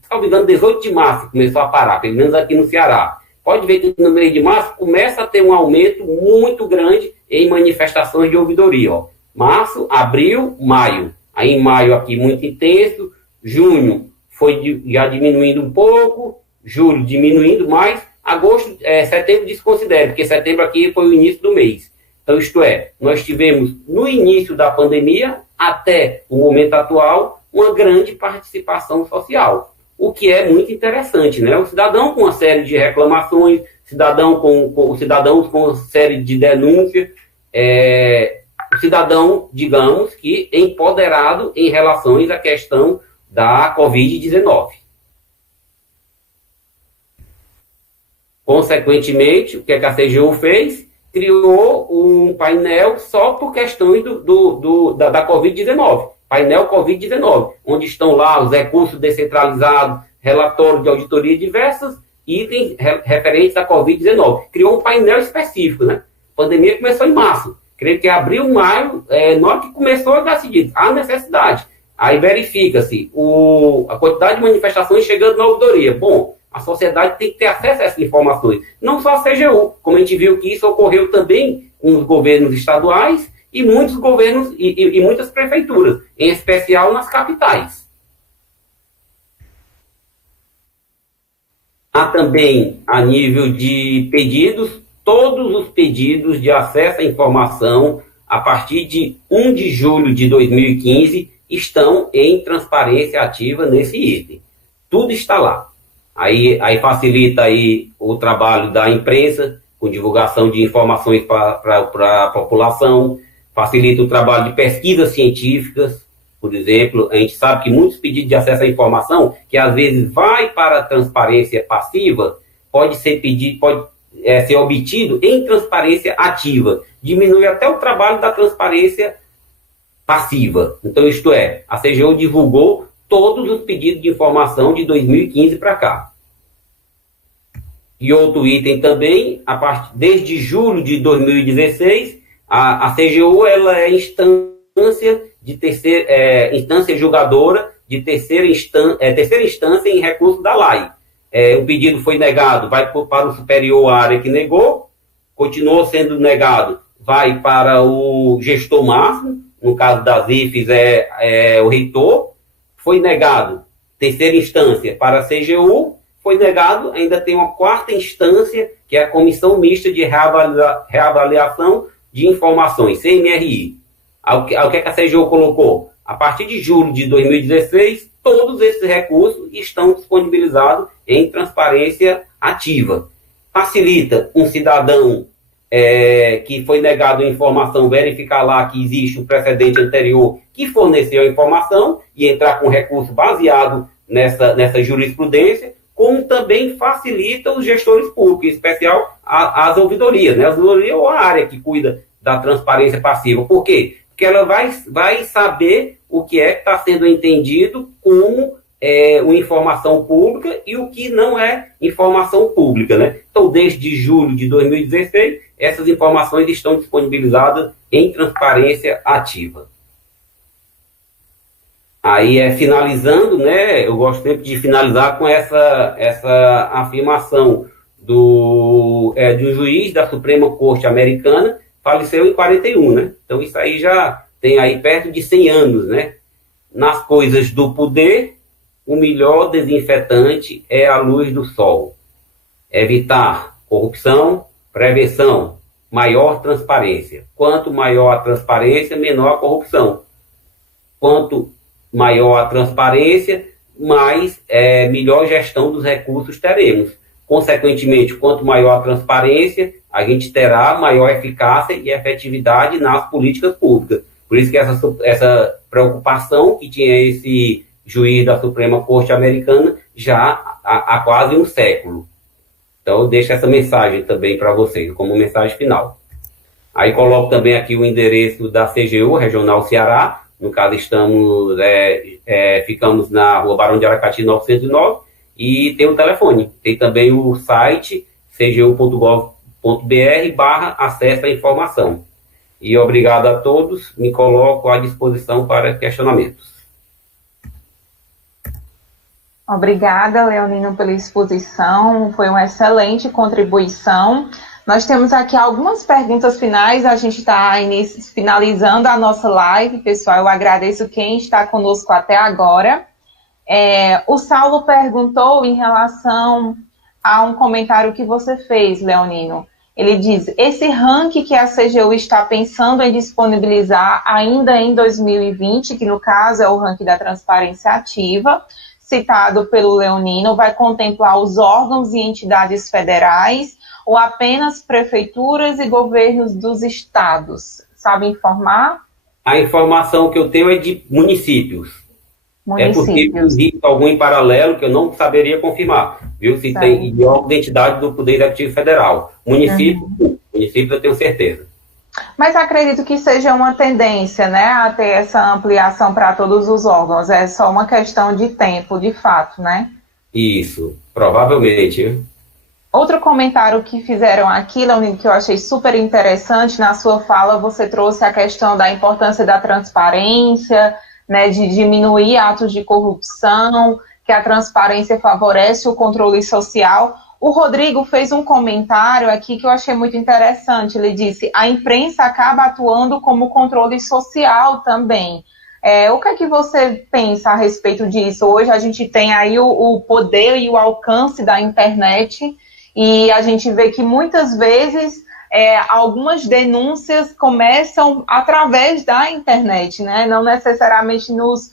salvo engano, 18 de março começou a parar, pelo menos aqui no Ceará. Pode ver que no mês de março começa a ter um aumento muito grande em manifestações de ouvidoria. Ó. Março, abril, maio. Aí em maio aqui muito intenso, junho foi já diminuindo um pouco, julho diminuindo mais, agosto, setembro desconsidera, porque setembro aqui foi o início do mês. Então isto é, nós tivemos no início da pandemia até o momento atual uma grande participação social. o que é muito interessante, né? O cidadão com uma série de reclamações, cidadãos com uma série de denúncias, o cidadão, digamos, que empoderado em relação à questão da Covid-19. Consequentemente, o que a CGU fez? Criou um painel só por questões da Covid-19. Painel Covid-19, onde estão lá os recursos descentralizados, relatório de auditoria diversos, itens referentes à Covid-19. Criou um painel específico, né? A pandemia começou em março. Creio que abril, maio, na hora que começou a decidir a necessidade. Aí verifica-se a quantidade de manifestações chegando na ouvidoria. Bom, a sociedade tem que ter acesso a essas informações. Não só a CGU, como a gente viu que isso ocorreu também com os governos estaduais e muitos governos e muitas prefeituras, em especial nas capitais. Há também, a nível de pedidos, todos os pedidos de acesso à informação, a partir de 1 de julho de 2015, estão em transparência ativa nesse item. Tudo está lá. Aí facilita aí o trabalho da imprensa, com divulgação de informações para a população, facilita o trabalho de pesquisas científicas. Por exemplo, a gente sabe que muitos pedidos de acesso à informação, que às vezes vai para a transparência passiva, pode ser obtido em transparência ativa. Diminui até o trabalho da transparência passiva. Então, isto é, a CGU divulgou todos os pedidos de informação de 2015 para cá. E outro item também, desde julho de 2016, a CGU ela é instância julgadora de terceira instância em recurso da LAI. O pedido foi negado, vai para o superior à área que negou, continuou sendo negado, vai para o gestor máximo, no caso das IFES o reitor, foi negado, terceira instância para a CGU, foi negado, ainda tem uma quarta instância, que é a Comissão Mista de Reavaliação de Informações, CMRI. O que a CGU colocou? A partir de julho de 2016, todos esses recursos estão disponibilizados em transparência ativa. Facilita um cidadão que foi negado informação, verificar lá que existe um precedente anterior que forneceu a informação e entrar com recurso baseado nessa jurisprudência, como também facilita os gestores públicos, em especial as ouvidorias, né? As ouvidorias ou a área que cuida da transparência passiva. Por quê? Porque ela vai saber o que está sendo entendido como uma informação pública e o que não é informação pública, né? Então, desde julho de 2016, essas informações estão disponibilizadas em transparência ativa. Aí, finalizando, né, eu gosto sempre de finalizar com essa afirmação do juiz da Suprema Corte Americana, faleceu em 41, né? Então, isso aí já tem aí perto de 100 anos, né? Nas coisas do poder, o melhor desinfetante é a luz do sol. Evitar corrupção, prevenção, maior transparência. Quanto maior a transparência, menor a corrupção. Quanto maior a transparência, melhor gestão dos recursos teremos. Consequentemente, quanto maior a transparência, a gente terá maior eficácia e efetividade nas políticas públicas. Por isso que essa preocupação que tinha esse juiz da Suprema Corte Americana já há quase um século. Então, eu deixo essa mensagem também para vocês, como mensagem final. Aí coloco também aqui o endereço da CGU, Regional Ceará. No caso, ficamos na Rua Barão de Aracati, 909, e tem o telefone. Tem também o site cgu.gov.br/acesso à informação. E obrigado a todos, me coloco à disposição para questionamentos. Obrigada, Leonino, pela exposição, foi uma excelente contribuição. Nós temos aqui algumas perguntas finais, a gente está finalizando a nossa live, pessoal, eu agradeço quem está conosco até agora. O Saulo perguntou em relação a um comentário que você fez, Leonino. Ele diz, esse ranking que a CGU está pensando em disponibilizar ainda em 2020, que no caso é o ranking da transparência ativa, citado pelo Leonino vai contemplar os órgãos e entidades federais ou apenas prefeituras e governos dos estados? Sabe informar? A informação que eu tenho é de municípios. É porque existe algum em paralelo que eu não saberia confirmar, viu? Se tem órgão de entidade do Poder Executivo Federal. Município, município eu tenho certeza. Mas acredito que seja uma tendência, né, a ter essa ampliação para todos os órgãos. É só uma questão de tempo, de fato, né? Isso, provavelmente. Outro comentário que fizeram aqui, Leonino, que eu achei super interessante, na sua fala você trouxe a questão da importância da transparência, né, de diminuir atos de corrupção, que a transparência favorece o controle social. O Rodrigo fez um comentário aqui que eu achei muito interessante. Ele disse, a imprensa acaba atuando como controle social também. O que é que você pensa a respeito disso? Hoje a gente tem aí o poder e o alcance da internet e a gente vê que muitas vezes algumas denúncias começam através da internet, né? Não necessariamente nos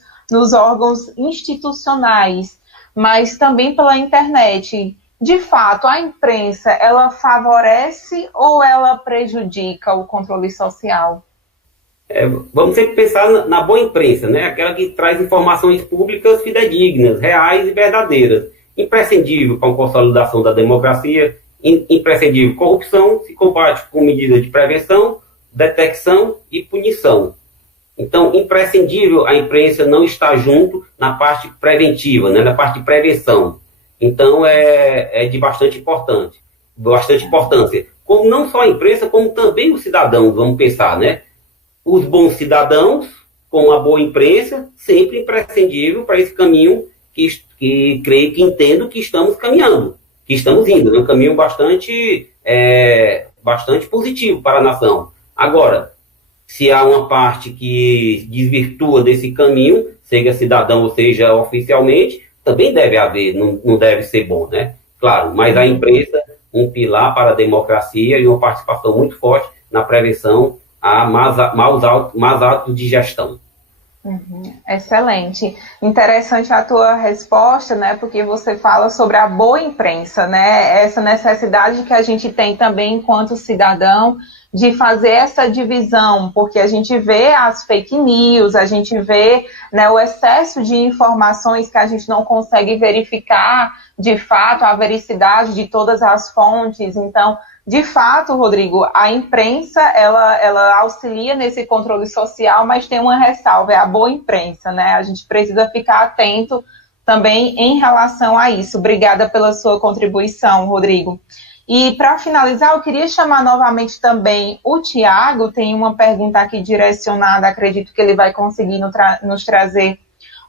órgãos institucionais, mas também pela internet. De fato, a imprensa, ela favorece ou ela prejudica o controle social? Vamos sempre pensar na boa imprensa, né? Aquela que traz informações públicas fidedignas, reais e verdadeiras. Imprescindível para a consolidação da democracia, imprescindível corrupção, se combate com medidas de prevenção, detecção e punição. Então, imprescindível a imprensa não estar junto na parte preventiva, né? Na parte de prevenção. Então, é de bastante importância. Como não só a imprensa, como também os cidadãos, vamos pensar, né? Os bons cidadãos, com a boa imprensa, sempre imprescindível para esse caminho que creio que entendo que estamos caminhando, que estamos indo, né? Um caminho bastante positivo para a nação. Agora, se há uma parte que desvirtua desse caminho, seja cidadão ou seja oficialmente, também deve haver, não deve ser bom, né? Claro, mas a imprensa, um pilar para a democracia e uma participação muito forte na prevenção a maus atos de gestão. Excelente. Interessante a tua resposta, né? Porque você fala sobre a boa imprensa, né? Essa necessidade que a gente tem também enquanto cidadão de fazer essa divisão, porque a gente vê as fake news, a gente vê, né, o excesso de informações que a gente não consegue verificar de fato a vericidade de todas as fontes. Então, de fato, Rodrigo, a imprensa, ela auxilia nesse controle social, mas tem uma ressalva, é a boa imprensa, né? A gente precisa ficar atento também em relação a isso. Obrigada pela sua contribuição, Rodrigo. E, para finalizar, eu queria chamar novamente também o Tiago, tem uma pergunta aqui direcionada, acredito que ele vai conseguir nos trazer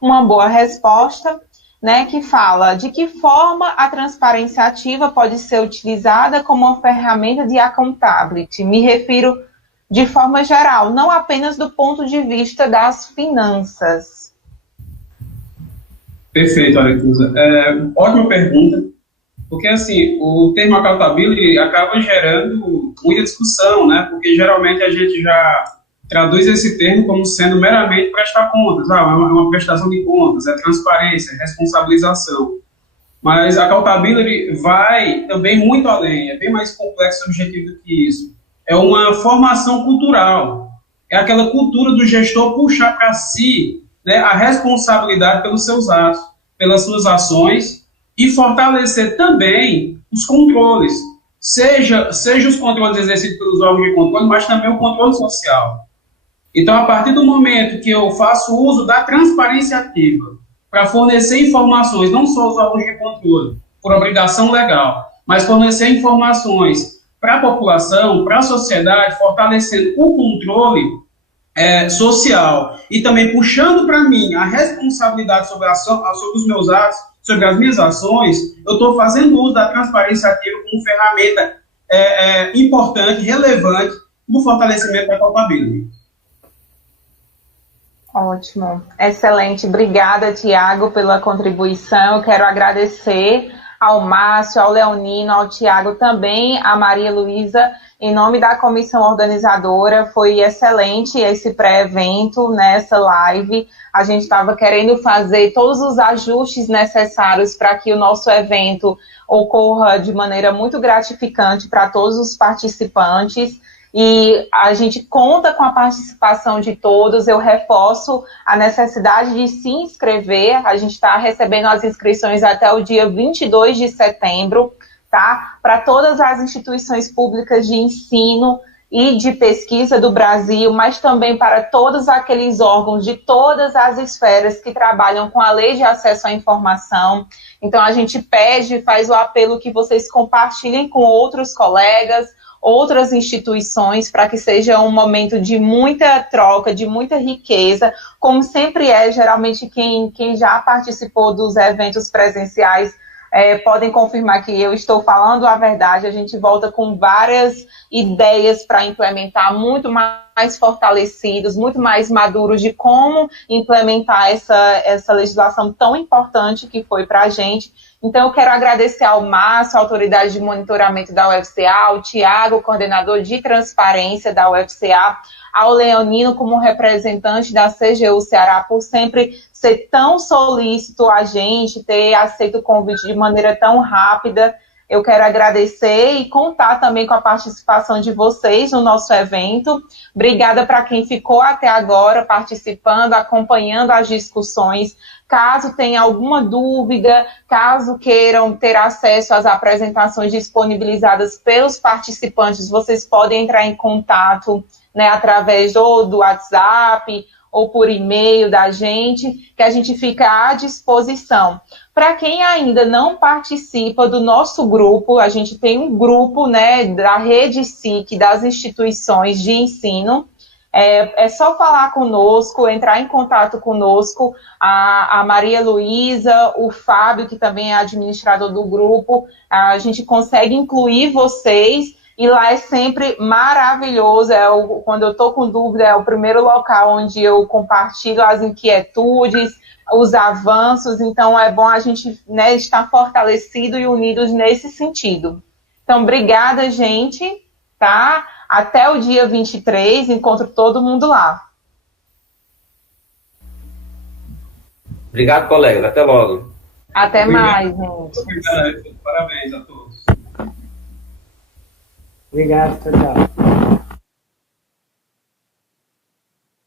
uma boa resposta, né, que fala de que forma a transparência ativa pode ser utilizada como uma ferramenta de accountability. Me refiro de forma geral, não apenas do ponto de vista das finanças. Perfeito, Aretusa. Ótima pergunta, porque assim, o termo accountability acaba gerando muita discussão, né, porque geralmente a gente já traduz esse termo como sendo meramente prestar contas, é uma prestação de contas, é transparência, é responsabilização. Mas a accountability vai também muito além, é bem mais complexo e objetivo do que isso. É uma formação cultural, é aquela cultura do gestor puxar para si, né, a responsabilidade pelos seus atos, pelas suas ações e fortalecer também os controles, seja os controles exercidos pelos órgãos de controle, mas também o controle social. Então, a partir do momento que eu faço uso da transparência ativa para fornecer informações, não só aos órgãos de controle, por obrigação legal, mas fornecer informações para a população, para a sociedade, fortalecendo o controle social e também puxando para mim a responsabilidade sobre os meus atos, sobre as minhas ações, eu estou fazendo uso da transparência ativa como ferramenta importante, relevante no fortalecimento da accountability. Ótimo, excelente. Obrigada, Tiago, pela contribuição. Eu quero agradecer ao Márcio, ao Leonino, ao Tiago, também a Maria Luísa, em nome da comissão organizadora. Foi excelente esse pré-evento, nessa live. A gente estava querendo fazer todos os ajustes necessários para que o nosso evento ocorra de maneira muito gratificante para todos os participantes. E a gente conta com a participação de todos. Eu reforço a necessidade de se inscrever. A gente está recebendo as inscrições até o dia 22 de setembro, tá? Para todas as instituições públicas de ensino e de pesquisa do Brasil, mas também para todos aqueles órgãos de todas as esferas que trabalham com a Lei de Acesso à Informação. Então, a gente pede, faz o apelo que vocês compartilhem com outros colegas, outras instituições, para que seja um momento de muita troca, de muita riqueza, como sempre é. Geralmente quem já participou dos eventos presenciais podem confirmar que eu estou falando a verdade. A gente volta com várias ideias para implementar, muito mais fortalecidos, muito mais maduros de como implementar essa legislação tão importante que foi para a gente. Então, eu quero agradecer ao Márcio, a autoridade de monitoramento da UFCA, ao Tiago, coordenador de transparência da UFCA, ao Leonino, como representante da CGU Ceará, por sempre ser tão solícito a gente, ter aceito o convite de maneira tão rápida. Eu quero agradecer e contar também com a participação de vocês no nosso evento. Obrigada para quem ficou até agora participando, acompanhando as discussões. Caso tenha alguma dúvida, caso queiram ter acesso às apresentações disponibilizadas pelos participantes, vocês podem entrar em contato, né, através do WhatsApp ou por e-mail da gente, que a gente fica à disposição. Para quem ainda não participa do nosso grupo, a gente tem um grupo, né, da rede SIC, das instituições de ensino. É só falar conosco, entrar em contato conosco, a Maria Luísa, o Fábio, que também é administrador do grupo, a gente consegue incluir vocês, e lá é sempre maravilhoso. Quando eu estou com dúvida, é o primeiro local onde eu compartilho as inquietudes, os avanços. Então é bom a gente, né, estar fortalecido e unidos nesse sentido. Então, obrigada, gente, tá? Até o dia 23, encontro todo mundo lá. Obrigado, colegas. Até logo. Até Obrigado. Mais, gente. Obrigado. Parabéns a todos. Obrigado, tchau, tchau.